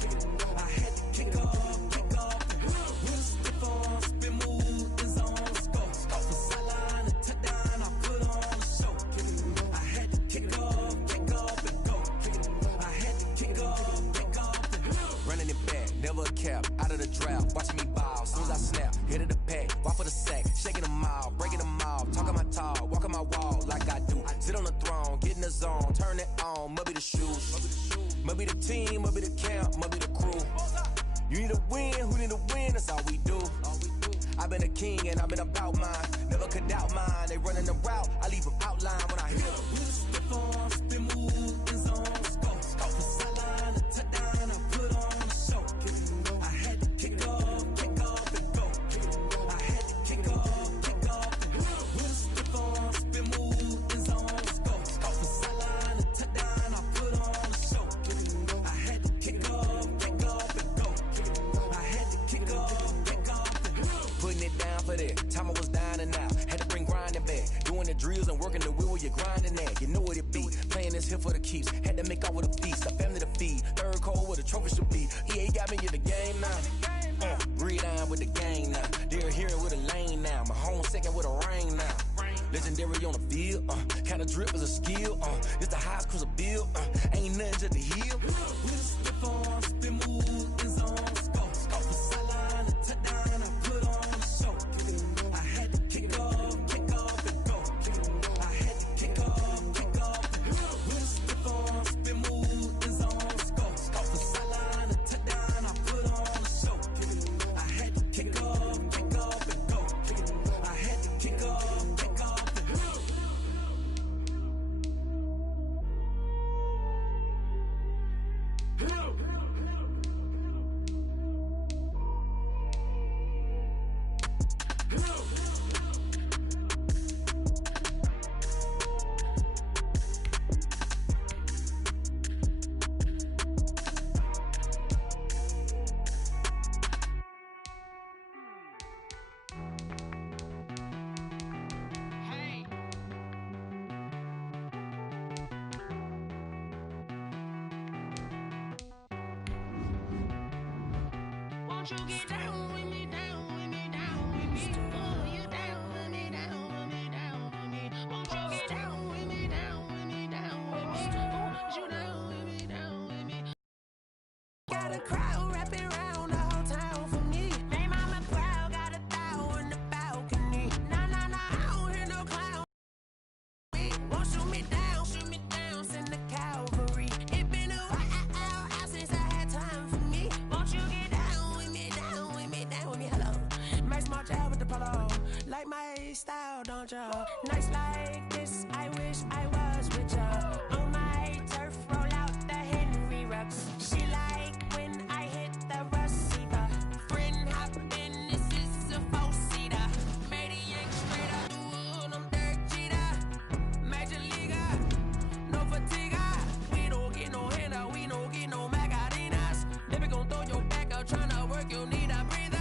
Kick it and go. I had to kick off and go. With a stiff on, spin move, in zone, go. Off the sideline, touchdown, I put on a show. Kick it and go. I had to kick off and go. Kick it and go. I had to kick off and go. Running it back, never a cap, out of the draft. Watching me ball, soon as I snap, hit it the pack, walk for the sack, shaking them all, breaking them all, talking my talk, walking my wall like I do. Sit on the throne, get in the zone, turn it on, must be the shoes, must be the team, must be the camp, must be the crew. You need a win, who need a win, that's all we do. I've been a king and I've been about mine, never could doubt mine. They running the route, I leave them outline when I hit them. With a stiff on, spin move, in zone, go. Off the sideline, a touchdown, I put on a show. I had to kick off and go. I had to kick off and go. With a stiff on, spin move, in zone, go. Off the sideline, a touchdown, I put on a show. I had to kick off and go. I had to kick off and go. here for the keeps. Had to make out with a feast, a family to feed. Third cold with a trophy should be. EA got me in the game now. Read on with the gang now. They're here with a lane now. My home second with a rain now. Legendary on the field, kinda drip is a skill, it's the highest cruiser bill, ain't nothing just to heal. Slip on, spin move, in zone, scope the sideline, a touchdown, I put on the show. I had to kick off and go. I had to kick off and go. Slip on, spin move, in zone, scope the sideline, a touchdown, I put on the show. I had to kick off and go. I had to kick off. You get down with me, down with me, down with me. Oh, you down with me, down with me, down with me. Won't you get down with me, down with me, down with me? Oh, you down with me, down with me. Got a crowd wrapping around the whole town for me. Hey, mama proud, got a thou in the balcony. Nah, I don't hear no clown. Won't shoot me down, send the cavalry. It been a while since I had time for me. Won't you get down with me, hello. Max March out with the polo. Like my style, don't ya? Nights like this, I wish I was with ya. On my turf, roll out the Henry Rux. She like when I hit the receiver. Friend hop in, this is a four-seater. Made a yank straight out the wood, I'm Derek Jeter. Major leaguer, no fatigue. We don't get no handout, we don't get no Macarinas. Never gon' throw your back out, tryna work, you need a breather.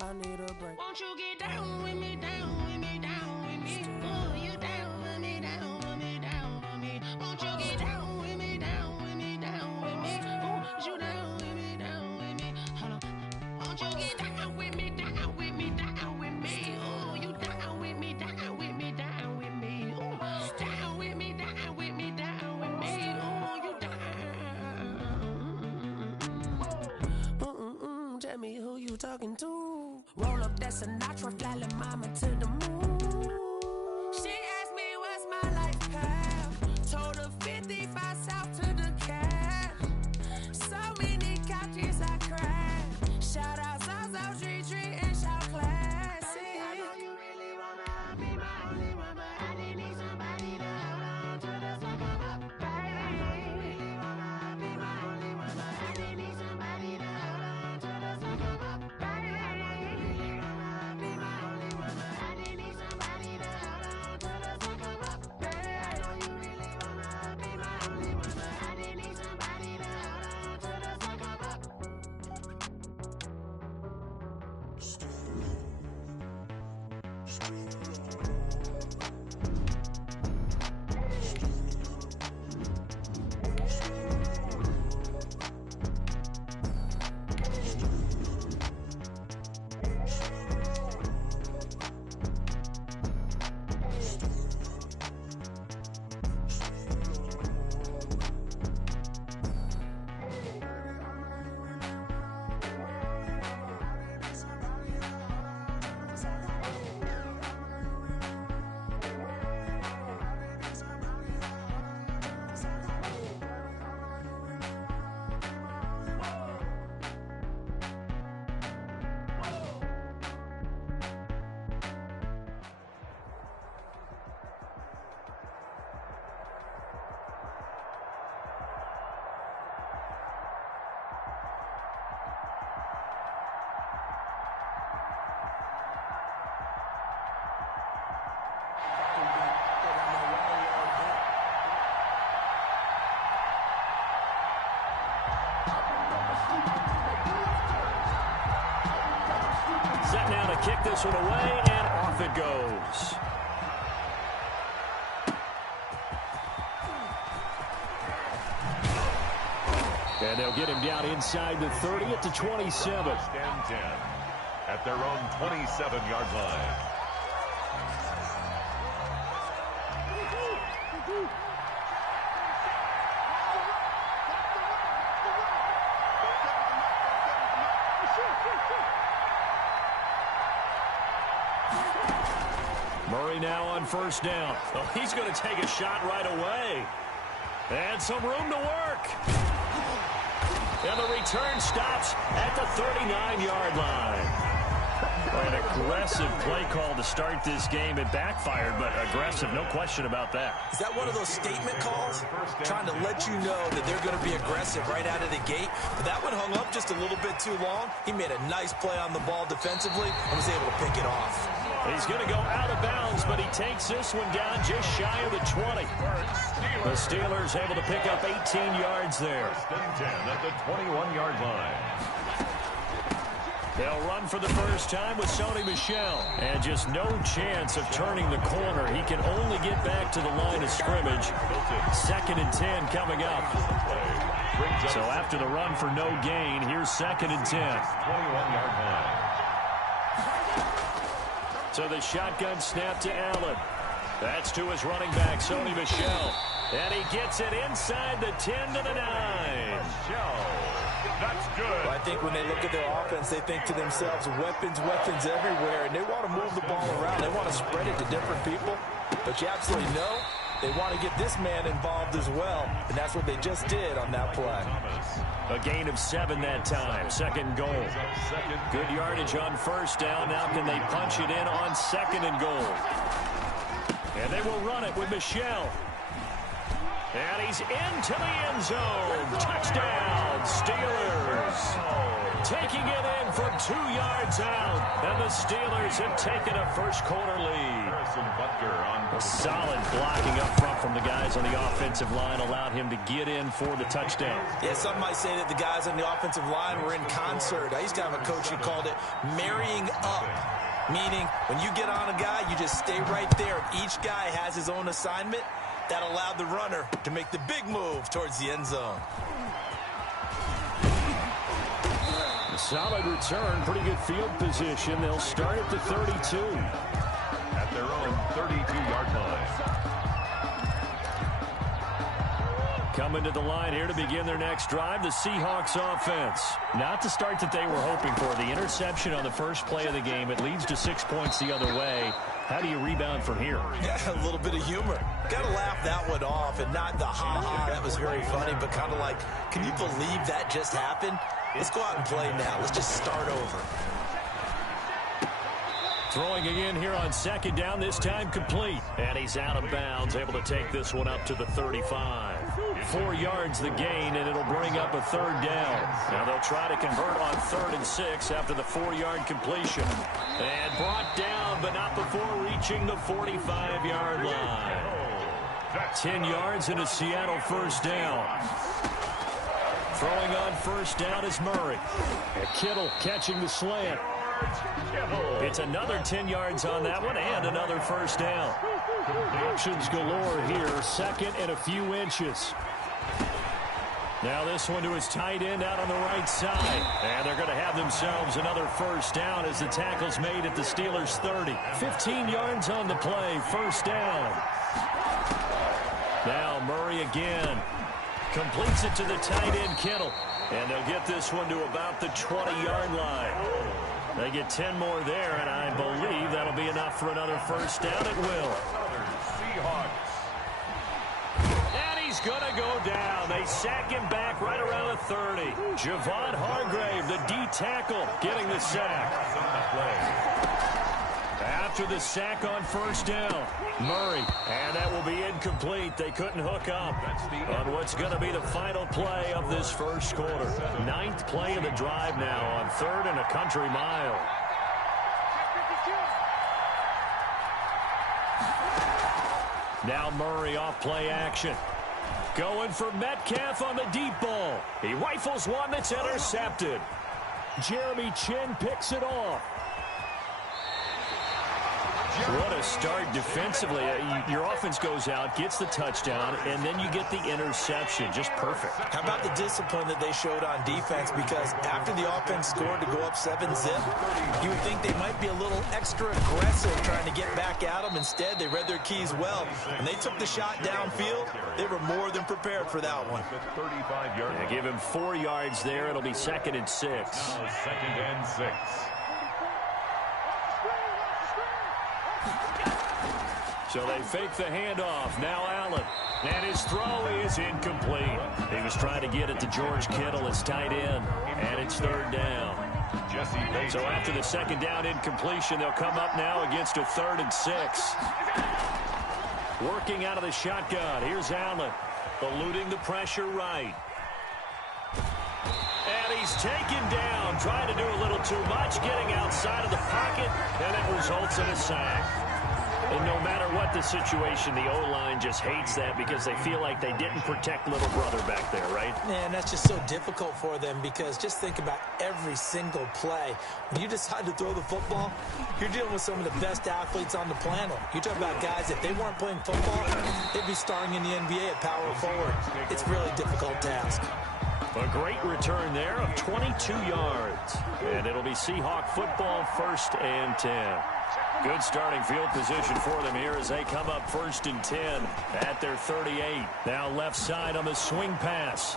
I need a break. Won't you get down with me, down with me, down with me? Oh, you down with me, down with me, down with me. Won't you get down with me, down with me, down with me? Oh, you down with me, down with me. Hold on. Won't you get down with me, down with me, down with me? Oh, you down with me, down with me, down with me. Oh, down with me, down with me, down with me. Oh, you down. Tell me who you talking to. Roll up that Sinatra, fly la mama to the moon. She asked me what's my life path. Told her 55 south to the cat. So many couches I cried. Shout out South Street and shout classic. I know you really wanna be my only one, but I didn't need somebody to hold on to the sucker up, baby. I know you really wanna be my only one, but I didn't need somebody to hold on to the sucker up, baby. I know you really wanna be my only one, but I didn't need somebody to hold on to the sucker up, baby. I know you really wanna be my only one, but I didn't need somebody to hold on to the sucker up. Set now to kick this one away, and off it goes. And they'll get him down inside the 30 at the 27. First and 10 at their own 27-yard line. Murray now on first down. Oh, he's going to take a shot right away. And some room to work. And the return stops at the 39-yard line. An aggressive play call to start this game. It backfired, but aggressive, no question about that. Is that one of those statement calls? Trying to let you know that they're going to be aggressive right out of the gate. But that one hung up just a little bit too long. He made a nice play on the ball defensively and was able to pick it off. He's going to go out of bounds, but he takes this one down just shy of the 20. The Steelers able to pick up 18 yards there. First and 10 at the 21-yard line. They'll run for the first time with Sony Michel. And just no chance of turning the corner. He can only get back to the line of scrimmage. 2nd and 10 coming up. So after the run for no gain, here's 2nd and 10. 21-yard line. So the shotgun snap to Allen. That's to his running back, Sony Michel. And he gets it inside the 10 to the 9. That's good. Well, I think when they look at their offense, they think to themselves, weapons, weapons everywhere, and they want to move the ball around. They want to spread it to different people. But you absolutely know they want to get this man involved as well, and that's what they just did on that play. A gain of 7 that time. 2nd goal. Good yardage on first down. Now can they punch it in on 2nd and goal? And they will run it with Michel. And he's into the end zone. Touchdown, Steelers. Taking it in from 2 yards out. And the Steelers have taken a first-quarter lead. A solid blocking up front from the guys on the offensive line allowed him to get in for the touchdown. Yeah, some might say that the guys on the offensive line were in concert. I used to have a coach who called it marrying up. Meaning, when you get on a guy, you just stay right there. Each guy has his own assignment. That allowed the runner to make the big move towards the end zone. Solid return, pretty good field position. They'll start at the 32. At their own 32-yard line. Coming to the line here to begin their next drive, the Seahawks offense. Not the start that they were hoping for. The interception on the first play of the game. It leads to 6 points the other way. How do you rebound from here? Yeah, a little bit of humor. Got to laugh that one off, and not the ha-ha, that was very funny, but kind of like, can you believe that just happened? Let's go out and play now. Let's just start over. Throwing again here on 2nd down, this time complete. And he's out of bounds, able to take this one up to the 35. 4 yards the gain, and it'll bring up a 3rd down. Now they'll try to convert on 3rd and 6 after the 4-yard completion. And brought down, but not before reaching the 45-yard line. 10 yards and a Seattle first down. Throwing on first down is Murray. And Kittle catching the slant. It's another 10 yards on that one and another first down. Options galore here. 2nd and a few inches. Now this one to his tight end out on the right side. And they're going to have themselves another first down as the tackle's made at the Steelers' 30. 15 yards on the play. First down. Now Murray again. Completes it to the tight end, Kittle. And they'll get this one to about the 20-yard line. They get 10 more there, and I believe that'll be enough for another first down. It will. Seahawks. And he's going to go down. They sack him back right around the 30. Javon Hargrave, the D tackle, getting the sack. After the sack on first down, Murray, and that will be incomplete. They couldn't hook up on what's going to be the final play of this first quarter. 9th play of the drive now on 3rd and a country mile. Now Murray off play action. Going for Metcalf on the deep ball. He rifles one that's intercepted. Jeremy Chin picks it off. What a start defensively. Your offense goes out, gets the touchdown, and then you get the interception. Just perfect. How about the discipline that they showed on defense? Because after the offense scored to go up 7-zip, you would think they might be a little extra aggressive trying to get back at them. Instead, they read their keys well, and they took the shot downfield. They were more than prepared for that one. Yeah, give him 4 yards there. It'll be 2nd and 6. Now 2nd and 6. So they fake the handoff. Now Allen. And his throw is incomplete. He was trying to get it to George Kittle, his tight end. And it's 3rd down. So after the 2nd down incompletion, they'll come up now against a 3rd and 6. Working out of the shotgun. Here's Allen. Eluding the pressure right. And he's taken down. Trying to do a little too much. Getting outside of the pocket. And it results in a sack. And no matter what the situation, the O-line just hates that because they feel like they didn't protect little brother back there, right? Man, that's just so difficult for them because just think about every single play. When you decide to throw the football, you're dealing with some of the best athletes on the planet. You talk about guys, if they weren't playing football, they'd be starring in the NBA at power forward. It's a really difficult task. A great return there of 22 yards. And it'll be Seahawk football, 1st and 10. Good starting field position for them here as they come up 1st and 10 at their 38. Now left side on the swing pass.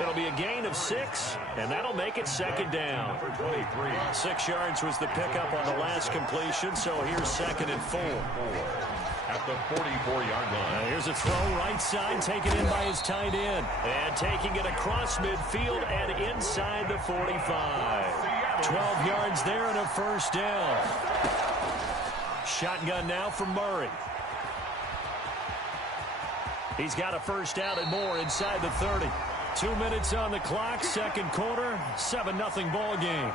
It'll be a gain of 6, and that'll make it 2nd down. 6 yards was the pickup on the last completion, so here's 2nd and 4. At the 44-yard line. Here's a throw right side, taken in by his tight end. And taking it across midfield and inside the 45. 12 yards there and a 1st down. Shotgun now for Murray. He's got a 1st down and more inside the 30. 2 minutes on the clock, 2nd quarter, 7-0 ball game.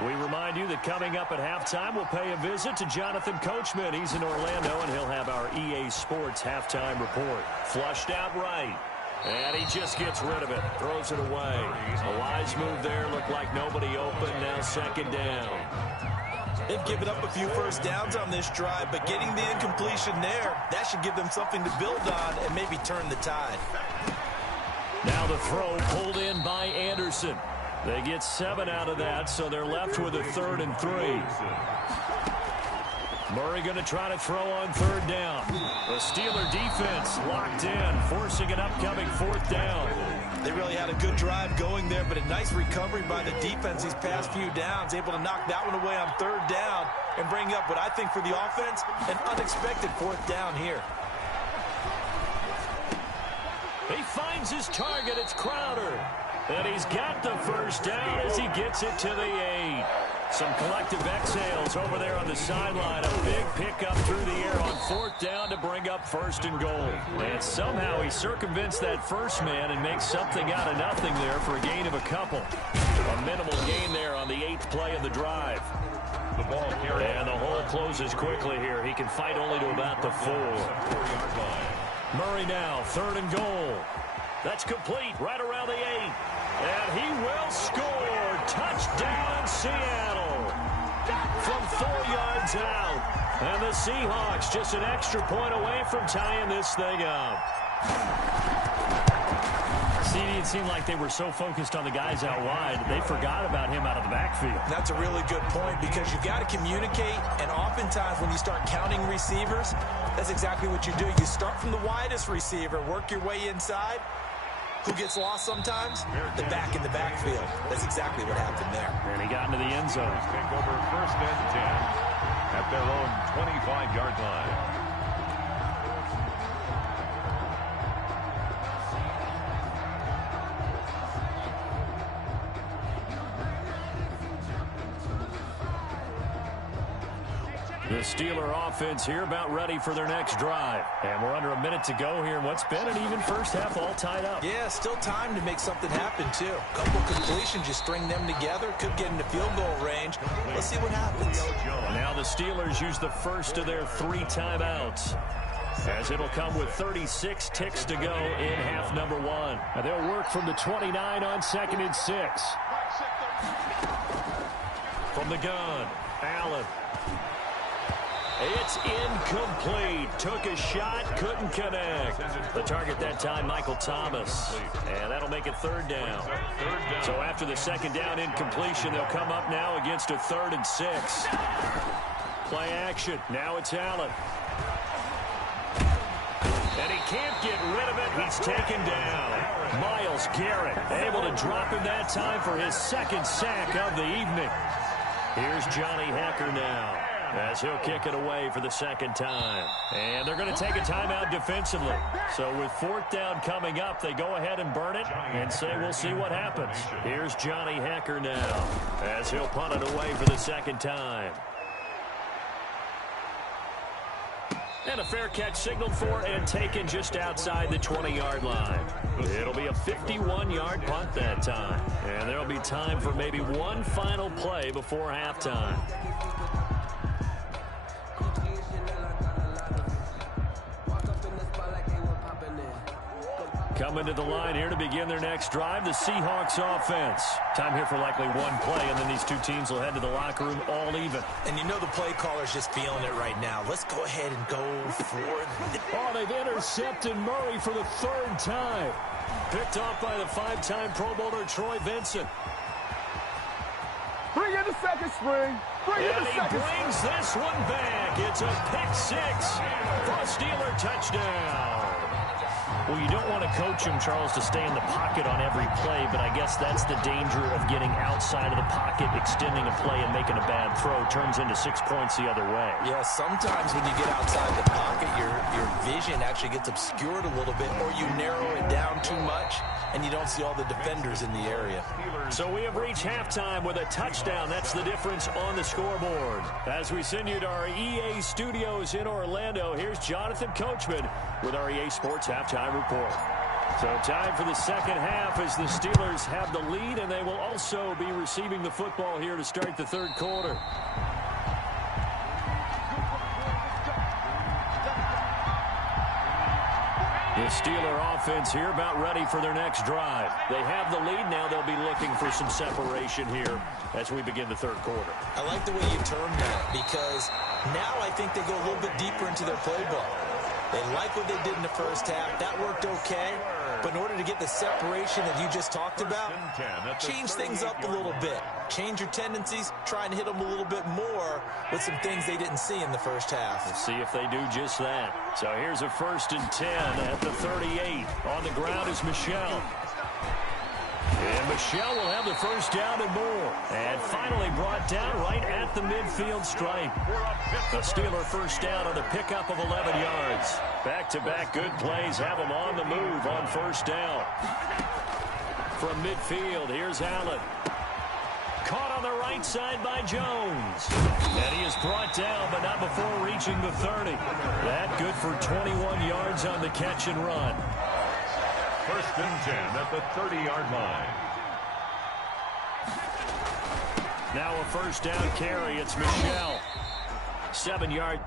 We remind you that coming up at halftime, we'll pay a visit to Jonathan Coachman. He's in Orlando, and he'll have our EA Sports halftime report. Flushed out right. And he just gets rid of it. Throws it away. A wise move there. Looked like nobody open. Now 2nd down. They've given up a few 1st downs on this drive, but getting the incompletion there, that should give them something to build on and maybe turn the tide. Now the throw pulled in by Anderson. They get 7 out of that, so they're left with a 3rd and 3. Murray going to try to throw on 3rd down. The Steeler defense locked in, forcing an upcoming 4th down. They really had a good drive going there, but a nice recovery by the defense these past few downs, able to knock that one away on 3rd down and bring up what I think for the offense, an unexpected 4th down here. He finds his target. It's Crowder. And he's got the 1st down as he gets it to the 8. Some collective exhales over there on the sideline. A big pickup through the air on 4th down to bring up 1st and goal. And somehow he circumvents that first man and makes something out of nothing there for a gain of a couple. A minimal gain there on the 8th play of the drive. The ball carried. And the hole closes quickly here. He can fight only to about the 4. Murray now, 3rd and goal. That's complete right around the 8. And he will score. Touchdown, Seattle. From 4 yards out. And the Seahawks just an extra point away from tying this thing up. It seemed like they were so focused on the guys out wide, they forgot about him out of the backfield. That's a really good point because you've got to communicate, and oftentimes when you start counting receivers, that's exactly what you do. You start from the widest receiver, work your way inside. Who gets lost sometimes? The back in the backfield. That's exactly what happened there. And he got into the end zone. Take over 1st and 10 at their own 25-yard line. The Steeler offense here about ready for their next drive. And we're under a minute to go here in what's been an even first half, all tied up. Yeah, still time to make something happen, too. A couple completions, you string them together, could get into field goal range. Let's see what happens. Now the Steelers use the first of their 3 timeouts, as it'll come with 36 ticks to go in half number 1. They'll work from the 29 on 2nd and 6. From the gun, Allen. It's incomplete. Took a shot, couldn't connect. The target that time, Michael Thomas. And that'll make it third down. So after the second down incompletion, they'll come up now against a 3rd and 6. Play action. Now it's Allen. And he can't get rid of it. He's taken down. Myles Garrett able to drop him that time for his 2nd sack of the evening. Here's Johnny Hekker now, as he'll kick it away for the 2nd time. And they're going to take a timeout defensively. So with 4th down coming up, they go ahead and burn it and say we'll see what happens. Here's Johnny Hekker now, as he'll punt it away for the 2nd time. And a fair catch signaled for and taken just outside the 20-yard line. It'll be a 51-yard punt that time. And there'll be time for maybe one final play before halftime. Coming to the line here to begin their next drive, the Seahawks offense. Time here for likely one play, and then these two teams will head to the locker room all even. And you know the play caller's just feeling it right now. Let's go ahead and go for it. Oh, they've intercepted Murray for the 3rd time. Picked off by the 5-time Pro Bowler Troy Vincent. Bring in the second string. Bring in the second string. And he brings this one back. It's a pick 6 for a Steeler touchdown. Well, you don't want to coach him, Charles, to stay in the pocket on every play, but I guess that's the danger of getting outside of the pocket, extending a play, and making a bad throw. Turns into 6 points the other way. Yeah, sometimes when you get outside the pocket, your vision actually gets obscured a little bit, or you narrow it down too much, and you don't see all the defenders in the area. So we have reached halftime with a touchdown. That's the difference on the scoreboard. As we send you to our EA studios in Orlando, here's Jonathan Coachman with our EA Sports Halftime Report. So time for the second half as the Steelers have the lead, and they will also be receiving the football here to start the 3rd quarter. The Steeler offense here about ready for their next drive. They have the lead now. They'll be looking for some separation here as we begin the 3rd quarter. I like the way you termed that, because now I think they go a little bit deeper into their playbook. They like what they did in the first half. That worked okay. But in order to get the separation that you just talked about, change things up a little bit. Change your tendencies. Try and hit them a little bit more with some things they didn't see in the first half. We'll see if they do just that. So here's a 1st and 10 at the 38. On the ground is Michel. And Michel will have the 1st down and more. And finally brought down right at the midfield stripe. The Steeler 1st down on a pickup of 11 yards. Back-to-back good plays have them on the move on 1st down. From midfield, here's Allen. Caught on the right side by Jones. And he is brought down, but not before reaching the 30. That good for 21 yards on the catch and run. 1st and 10 at the 30-yard line. Now a 1st down carry. It's Michel. 7-yard.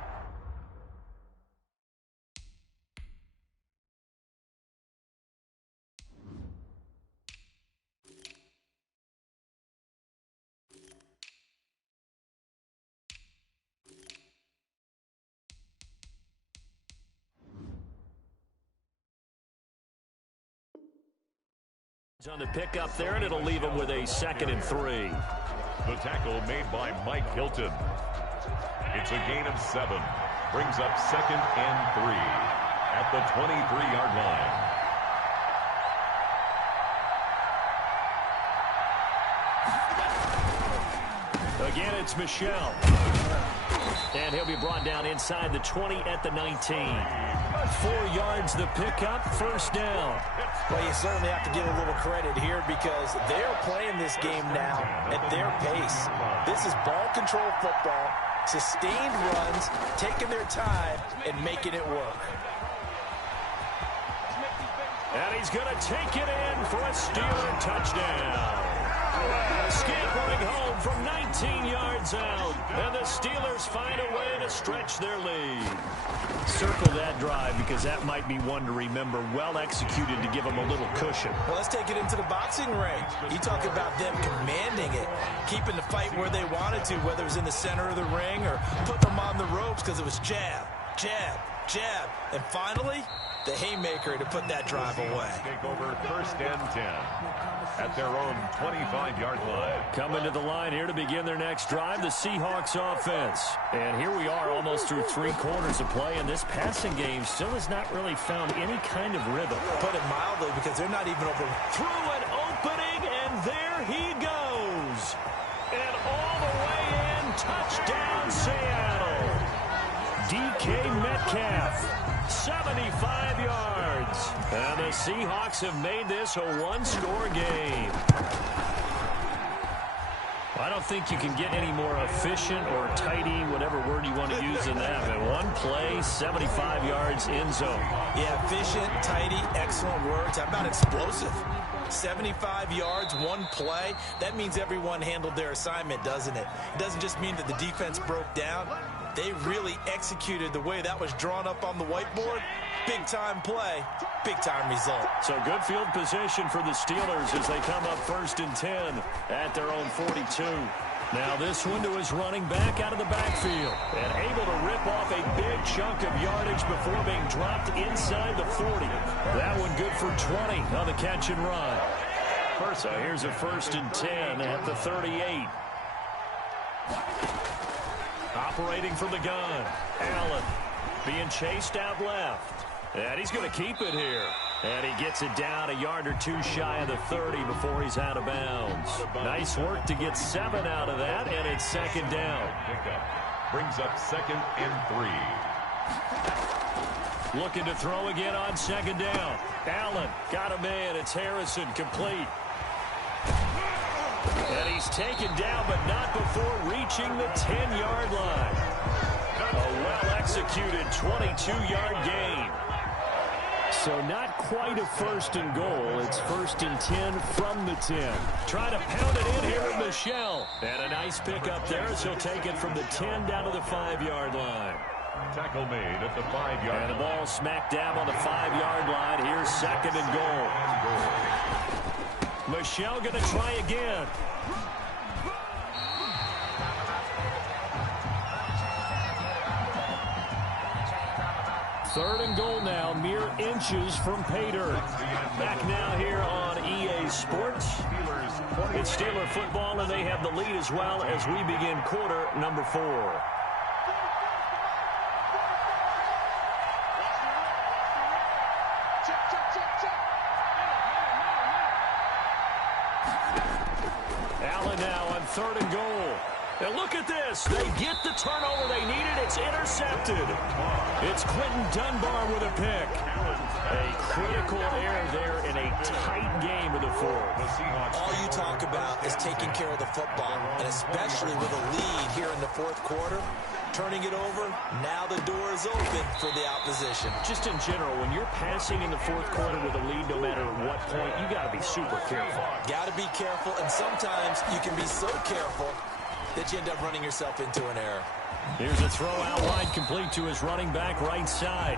On the pickup there, and it'll leave him with a 2nd and 3. The tackle made by Mike Hilton. It's a gain of 7. Brings up 2nd and 3 at the 23-yard line. Again, it's Michel. And he'll be brought down inside the 20 at the 19. 4 yards the pickup, 1st down. Well, you certainly have to give a little credit here because they're playing this game now at their pace. This is ball control football, sustained runs, taking their time, and making it work. And he's going to take it in for a Steeler touchdown. Scampering home from 19 yards out, and the Steelers find a way to stretch their lead. circle that drive because that might be one to remember. Well executed to give them a little cushion. Well, let's take it into the boxing ring. You talk about them commanding it, keeping the fight where they wanted to, whether it was in the center of the ring or putting them on the ropes because it was jab, jab, jab. And finally, the haymaker to put that drive away. Take over 1st and 10 at their own 25-yard line. Coming to the line here to begin their next drive, the Seahawks offense. And here we are almost through 3 quarters of play, and this passing game still has not really found any kind of rhythm. Put it mildly, because they're not even over. Through an opening, and there he goes. And all the way in, touchdown Seattle. DK Metcalf. 75 yards. And the Seahawks have made this a one-score game. I don't think you can get any more efficient or tidy, whatever word you want to use in that. But one play, 75 yards, end zone. Yeah, efficient, tidy, excellent words. How about explosive? 75 yards, one play. That means everyone handled their assignment, doesn't it? It doesn't just mean that the defense broke down. They really executed the way that was drawn up on the whiteboard. Big-time play, big-time result. So good field position for the Steelers as they come up 1st and 10 at their own 42. Now this one to his running back out of the backfield and able to rip off a big chunk of yardage before being dropped inside the 40. That one good for 20 on the catch and run. So here's a 1st and 10 at the 38. Operating from the gun, Allen being chased out left. And he's going to keep it here. And he gets it down a yard or 2 shy of the 30 before he's out of bounds. Nice work to get 7 out of that, and it's 2nd down. Brings up 2nd and 3. Looking to throw again on 2nd down. Allen got a man. It's Harrison, complete. And he's taken down, but not before reaching the 10-yard line. A well-executed 22-yard gain. So not quite a 1st and goal. It's 1st and 10 from the 10. Trying to pound it in here with Michel. And a nice pickup there as he'll take it from the 10 down to the 5-yard line. Tackle made at the 5-yard line. And the ball smack dab on the 5-yard line. Here's 2nd and goal. Michel going to try again. Third and goal now, mere inches from pay dirt. Back now here on EA Sports. It's Steeler football, and they have the lead as well as we begin quarter number 4. Allen now on 3rd and goal. And look at this. They get the turnover they needed. It's intercepted. It's Quentin Dunbar with a pick. A critical error there in a tight game of the 4th. All you talk about is taking care of the football, and especially with a lead here in the 4th quarter. Turning it over, now the door is open for the opposition. Just in general, when you're passing in the 4th quarter with a lead, no matter what point, you got to be super careful. Got to be careful, and sometimes you can be so careful that you end up running yourself into an error. Here's a throw out wide, complete to his running back right side.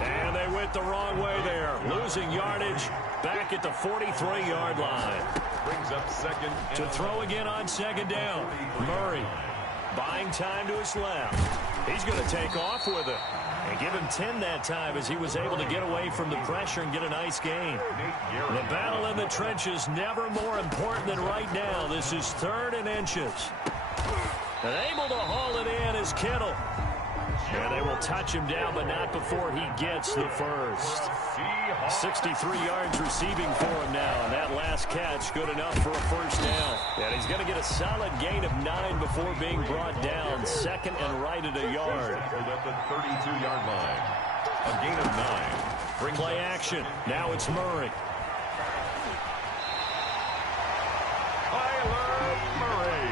And they went the wrong way there. Losing yardage back at the 43-yard line. Brings up 2nd. To throw again on 2nd down. Murray buying time to his left. He's going to take off with it. And give him 10 that time as he was able to get away from the pressure and get a nice gain. The battle in the trenches never more important than right now. This is 3rd and inches. And able to haul it in is Kittle. And they will touch him down, but not before he gets the first. 63 yards receiving for him now, and that last catch good enough for a 1st down. And he's going to get a solid gain of 9 before being brought down. 2nd and right at a yard. At the 32-yard line. A gain of 9. Play action. Now it's Murray. Kyler Murray.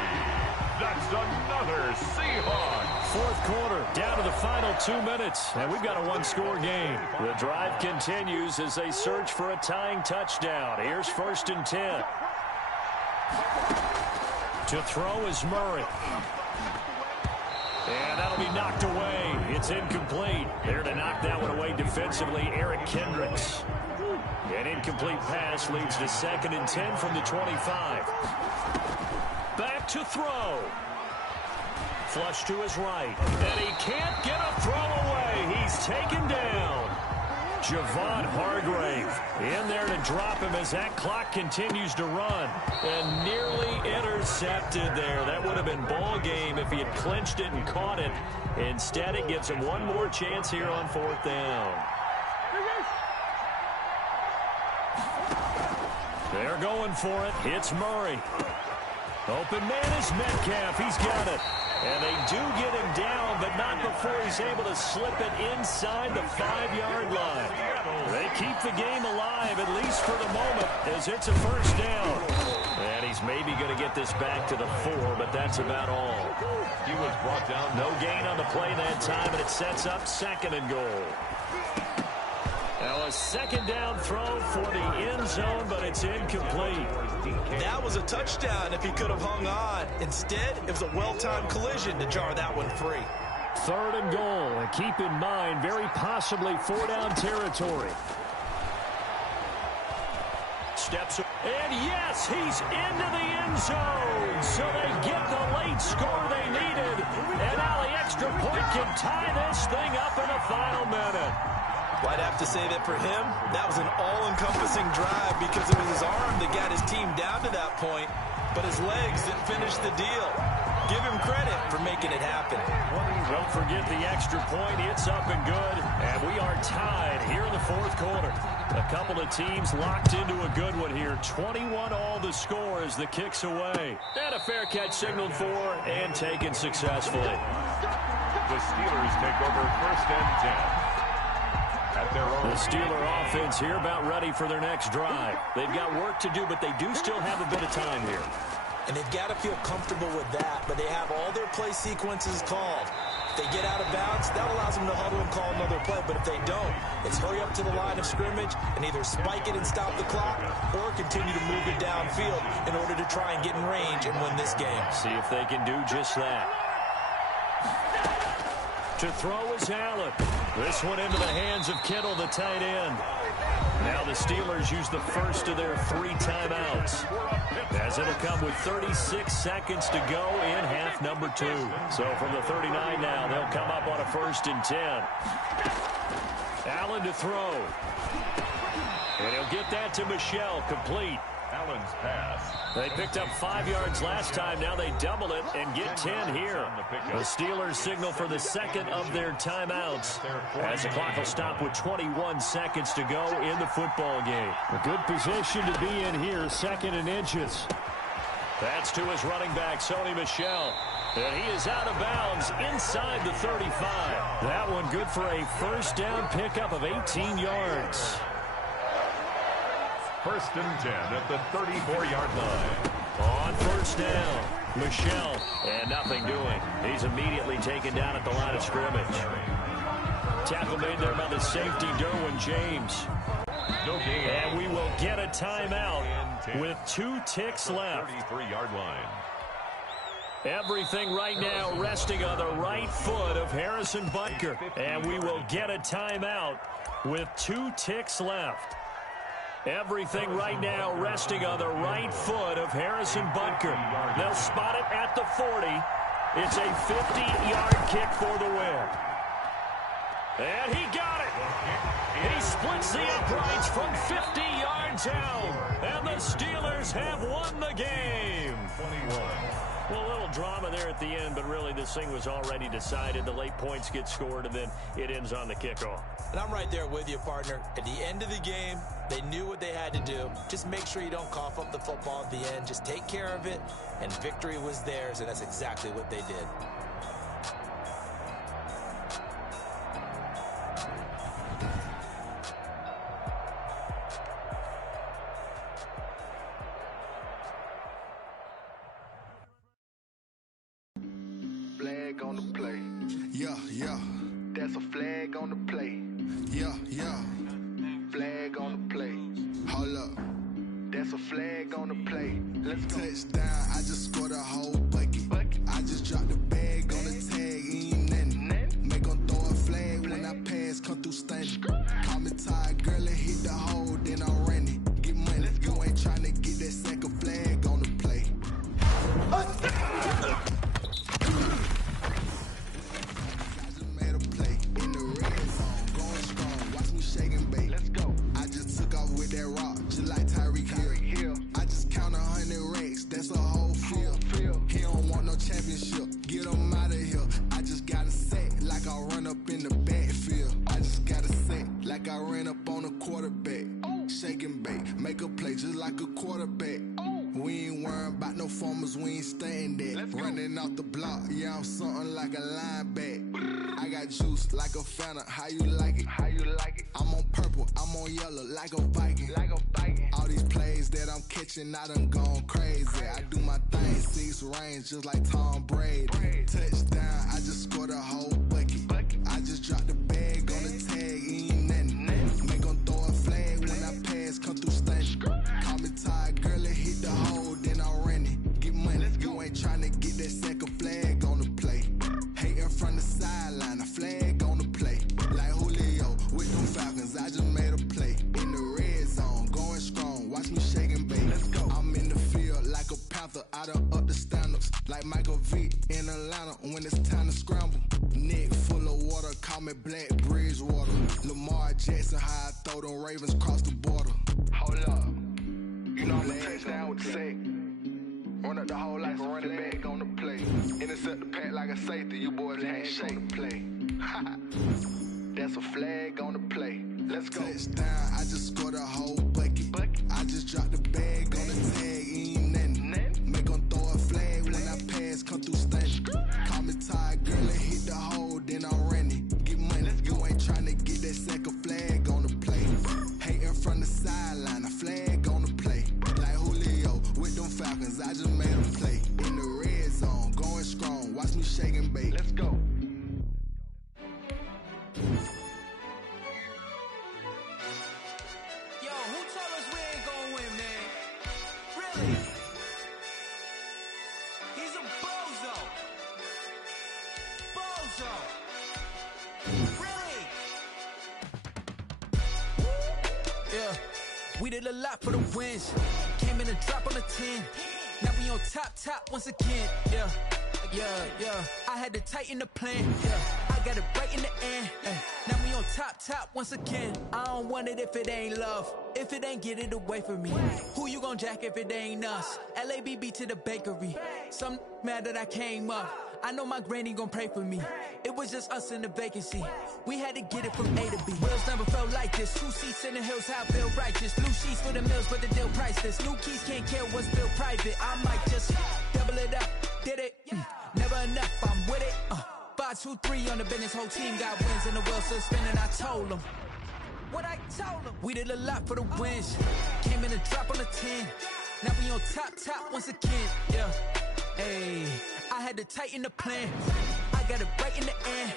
That's another Seahawk. 4th quarter, down to the final 2 minutes, and we've got a one-score game. The drive continues as they search for a tying touchdown. Here's 1st and 10. To throw is Murray. And that'll be knocked away. It's It's incomplete. There to knock that one away defensively, Eric Kendricks. An incomplete pass leads to 2nd and 10 from the 25. Back to throw. Flush to his right. And he can't get a throw away. He's taken down. Javon Hargrave in there to drop him as that clock continues to run. And nearly intercepted there. That would have been ball game if he had clinched it and caught it. Instead, it gives him one more chance here on 4th down. They're going for it. It's Murray. Open man is Metcalf. He's got it. And they do get him down, but not before he's able to slip it inside the 5-yard line. They keep the game alive, at least for the moment, as it's a 1st down. And he's maybe going to get this back to the 4, but that's about all. He was brought down. No gain on the play that time, and it sets up 2nd and goal. Now a 2nd down throw for the end zone, but it's incomplete. That was a touchdown if he could have hung on. Instead, it was a well-timed collision to jar that one free. 3rd and goal, and keep in mind, very possibly 4-down territory. Steps, and yes, he's into the end zone. So they get the late score they needed. And now the extra point can tie this thing up in the final minute. Well, I'd have to say that for him, that was an all-encompassing drive because it was his arm that got his team down to that point, but his legs that finished the deal. Give him credit for making it happen. Don't forget the extra point. It's up and good, and we are tied here in the 4th quarter. A couple of teams locked into a good one here. 21 all the score as the kick's away. And a fair catch signaled for and taken successfully. The Steelers take over 1st and 10. The Steeler offense here about ready for their next drive. They've got work to do, but they do still have a bit of time here. And they've got to feel comfortable with that, but they have all their play sequences called. If they get out of bounds, that allows them to huddle and call another play, but if they don't, it's hurry up to the line of scrimmage and either spike it and stop the clock or continue to move it downfield in order to try and get in range and win this game. See if they can do just that. To throw is Allen. This one into the hands of Kittle, the tight end. Now the Steelers use the first of their 3 timeouts, as it'll come with 36 seconds to go in half number 2. So from the 39 now, they'll come up on a 1st and 10. Allen to throw. And he'll get that to Michel, complete. Allen's pass. They picked up 5 yards last time. Now they double it and get 10 here. The Steelers signal for the 2nd of their timeouts as the clock will stop with 21 seconds to go in the football game. A good position to be in here, 2nd and inches. That's to his running back, Sony Michel. And he is out of bounds inside the 35. That one good for a 1st down pickup of 18 yards. 1st and 10 at the 34-yard line. On 1st down, Michel, and nothing doing. He's immediately taken down at the line of scrimmage. Tackle made there by the safety, Derwin James. And we will get a timeout with 2 ticks left. 33-yard line. Everything right now resting on the right foot of Harrison Butker. And we will get a timeout with 2 ticks left. Everything right now resting on the right foot of Harrison Butker. They'll spot it at the 40. It's a 50-yard kick for the win. And he got it. He splits the uprights from 50 yards out. And the Steelers have won the game. 21. Well, a little drama there at the end, but really this thing was already decided. The late points get scored, and then it ends on the kickoff. And I'm right there with you, partner. At the end of the game, they knew what they had to do. Just make sure you don't cough up the football at the end. Just take care of it, and victory was theirs, and that's exactly what they did. Flag on the play. Yeah, yeah. That's a flag on the play. Yeah, yeah. Flag on the play. Hold up. That's a flag on the play. Let's go. Touchdown, I just scored a whole bucket. I just dropped the bag on the tag, ain't nothing. Make 'em throw a come through stunning. Call me tired, girl, and hit the hole, then I'm running. Get money, you ain't tryna get that second flag on the play. I just made a play in the red zone, going strong. Watch me shake and bake. Let's go. I just took off with that rock, just like Tyreek Hill. I just count 100 racks, that's a whole field. He don't want no championship, get him out of here. I just got a set like I run up in the backfield. I just got a set like I ran up on a quarterback. Shake and bake, make a play just like a quarterback. We ain't worrying about no formers, we ain't staying there. Running off the block, yeah, I'm something like a linebacker. I got juice like a Fanta, how you like it? How you like it? I'm on purple, I'm on yellow like a Viking. Like a Viking. All these plays that I'm catching, I done gone crazy. I do my thing, 6 range just like Tom Brady. Touchdown, I just scored a whole bucket. I just dropped the bag on the tag, ain't nothing. Make 'em throw a flag when I pass, come through stunning. Call me tired, girl, and hit the hole, then I'm running. Get money, you ain't tryna get that second flag on the play. Hating from the sideline, a flag on the play. Like Julio with them Falcons, I just made a play. In the red zone, going strong, watch me shake and bake. Let's go. I'm in the field like a Panther, I done up the standards. Like Michael Vick in Atlanta when it's time to scramble. Neck full of water, call me Black Bridgewater. Lamar Jackson, how I throw them Ravens across the border. Hold up. You know I'm a touchdown with the sack. Run up the hole like a running back on the play. Intercept the pack like a safety, you boys ain't shake the play. That's a flag on the play. Let's go. Touchdown, I just scored a whole bucket. I just dropped the bag on the tag, ain't nothing. Make 'em throw a flag when I pass, come through stunning. Call me tired, girl, and hit the hole, then I'm running. Get money, you ain't tryna get that second flag on the play. Hating from the sideline, a flag on the play. Like Julio with them Falcons, I just made a play. In the red zone, going strong, watch me shake and bake. Let's go. Yo, who told us we ain't gonna win, man? Really? He's a bozo. Bozo. Really? Yeah, we did a lot for the wins. Came in a drop on the 10. Now we on top once again. Yeah. I had to tighten the plan. Yeah, I got it right in the end. Now we on top once again. I don't want it if it ain't love. If it ain't, get it away from me. Who you gon' jack if it ain't us? LABB to the bakery. Some mad that I came up. I know my granny gon' pray for me. It was just us in the vacancy. We had to get it from A to B. Wheels never felt like this. 2 seats in the hills, how I feel righteous. Blue sheets for the mills, but the deal priceless. New keys can't care what's built private. I might just double it up. Did it? Never enough, I'm with it. 5, 2, 3 on the business. Whole team got wins and the wheels still spinning. I told them what I told them. We did a lot for the wins. Came in a drop on the 10. Now we on top once again. Yeah. Hey, I had to tighten the plan. I got it right in the end.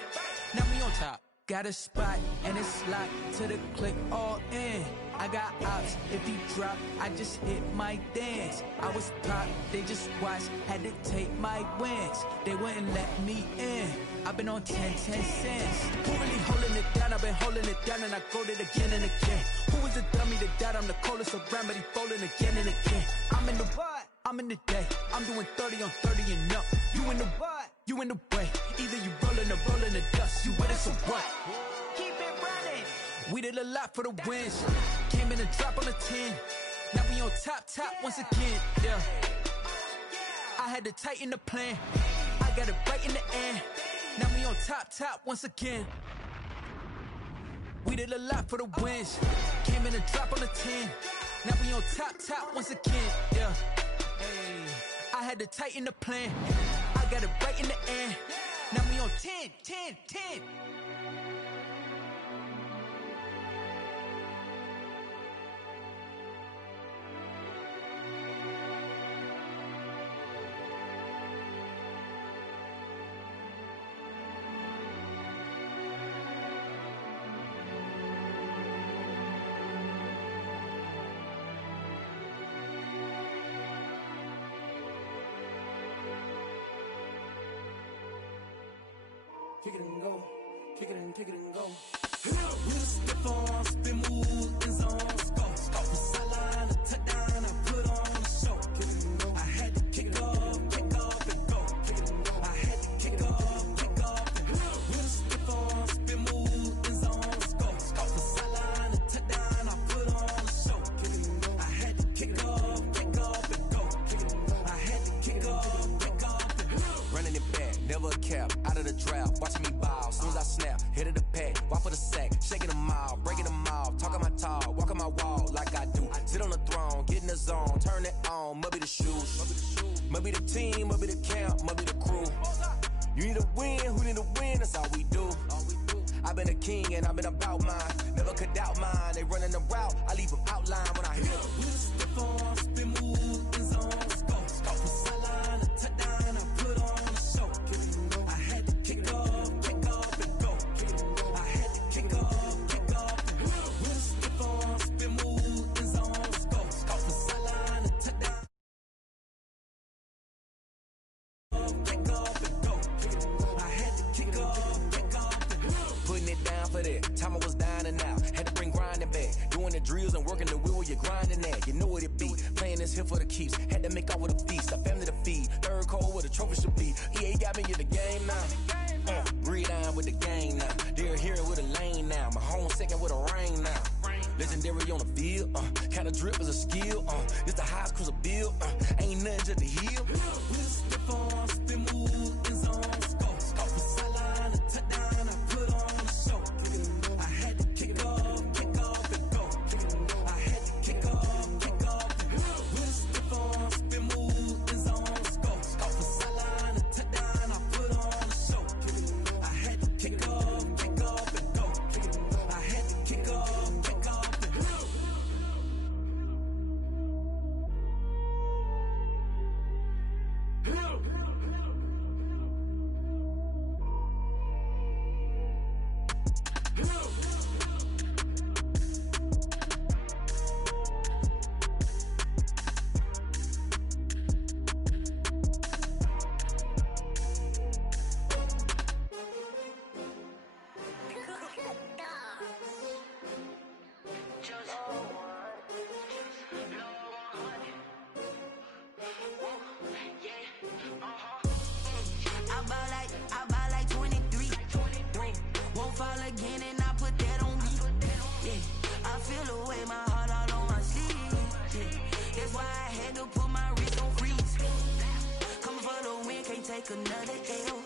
Now we on top. Got a spot and it's locked to the click all in. I got ops, if he drop, I just hit my dance. I was pop, they just watched, had to take my wins. They wouldn't let me in. I've been on 10 cents. Who really holding it down? I've been holding it down and I go it again and again. Who was the dummy that died? I'm the coldest around, but he folding again and again. I'm in the what? I'm in the day. I'm doing 30 on 30 and up. You in the what? You in the way. Either you rolling or rolling the dust. You with us or what? Keep it running. We did a lot for the wins. Came in a drop on the 10. Now we on top once again. Yeah. I had to tighten the plan. I got it right in the end. Now we on top once again. We did a lot for the wins. Came in a drop on the 10. Now we on top once again. Yeah. Hey, I had to tighten the plan. I got it right in the end. Now we on 10. Kick it and go. stiff on, spin move, in zone, scope. From sideline to touchdown, I put on a show. I had to kick off, and go. I had to kick off, and go. With a stiff on, spin move, in zone, scope. From sideline to touchdown, I put on a show. I had to kick off, and go. I had to kick off, and go. Running it back, never a cap, out of the drought, watching me ball. Soon as I snap, hit of the pack, walk for the sack, shaking them all, breaking them off, talking my talk, walking my wall like I do. Sit on the throne, get in the zone, turn it on, must be the shoes, must be the team, must be the camp, must be the crew. You need a win, who need a win, that's all we do. I've been a king and I've been about mine, never could doubt mine. They running the route, I leave them outline when I hit them. We just stiff on, spin move, in zone, scope. From sideline to touchdown, I put on a show. I had to kick off, and go. I had to kick off, and go. We just stiff on, spin move, in zone, scope. From sideline to touchdown. Kick off and go. I had to kick off and go. Putting it down for that. Time I was dying and out. Had to bring grinding back. Doing the drills and working the wheel where you're grinding at. You know what it be. Playing this here for the keeps. Had to make off with a feast. A family to feed. Third cold where the trophy should be. EA got me in the game now. Breed on with the game now. They're here with a lane now. My home second with a rain now. Legendary on the field. Kinda drip is a skill. It's the highest cruiser bill. Ain't nothing just the hill. We just step on, spin move, in zone, scope. From sideline to touchdown, I put on a show. I had to kick off, and go. I had to kick off, and go. We just step on, spin move, in zone, scope. From sideline to touchdown, I put on a show. I had to kick off, and go. I had to kick off, and go. I buy like 23. Won't fall again and I put that on me. Yeah, I feel the way, my heart all on my sleeve. Yeah, that's why I had to put my wrist on freeze. Coming for the win, can't take another L.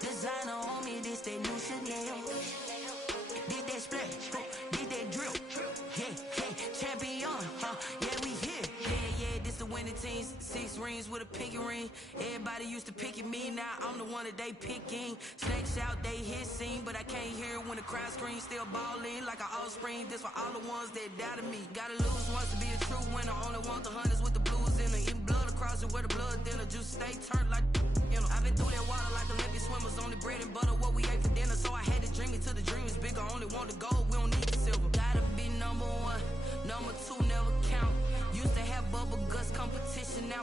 Designer on me, this that new Chanel. Did that splash, did that drill. Yeah, champion, yeah, we here. Yeah, this the winning team. 6 rings with a pinky ring. Everybody used to pick at me, now I'm the one that they picking. Snakes out, they hit scene, but I can't hear it when the crowd screams. Still balling like an offspring. This for all the ones that doubted me. Gotta lose once to be a true winner. Only want the hunters with the blues in it. Eating blood across it where the blood dinner. Juice stay turned like, you know. I've been through that water like Olympic swimmers. Only bread and butter, what we ate for dinner. So I had to dream it till the dream is bigger. Only want the gold, we don't need the silver. Gotta be number 1, number 2 never count. Used to have bubble guts competition, now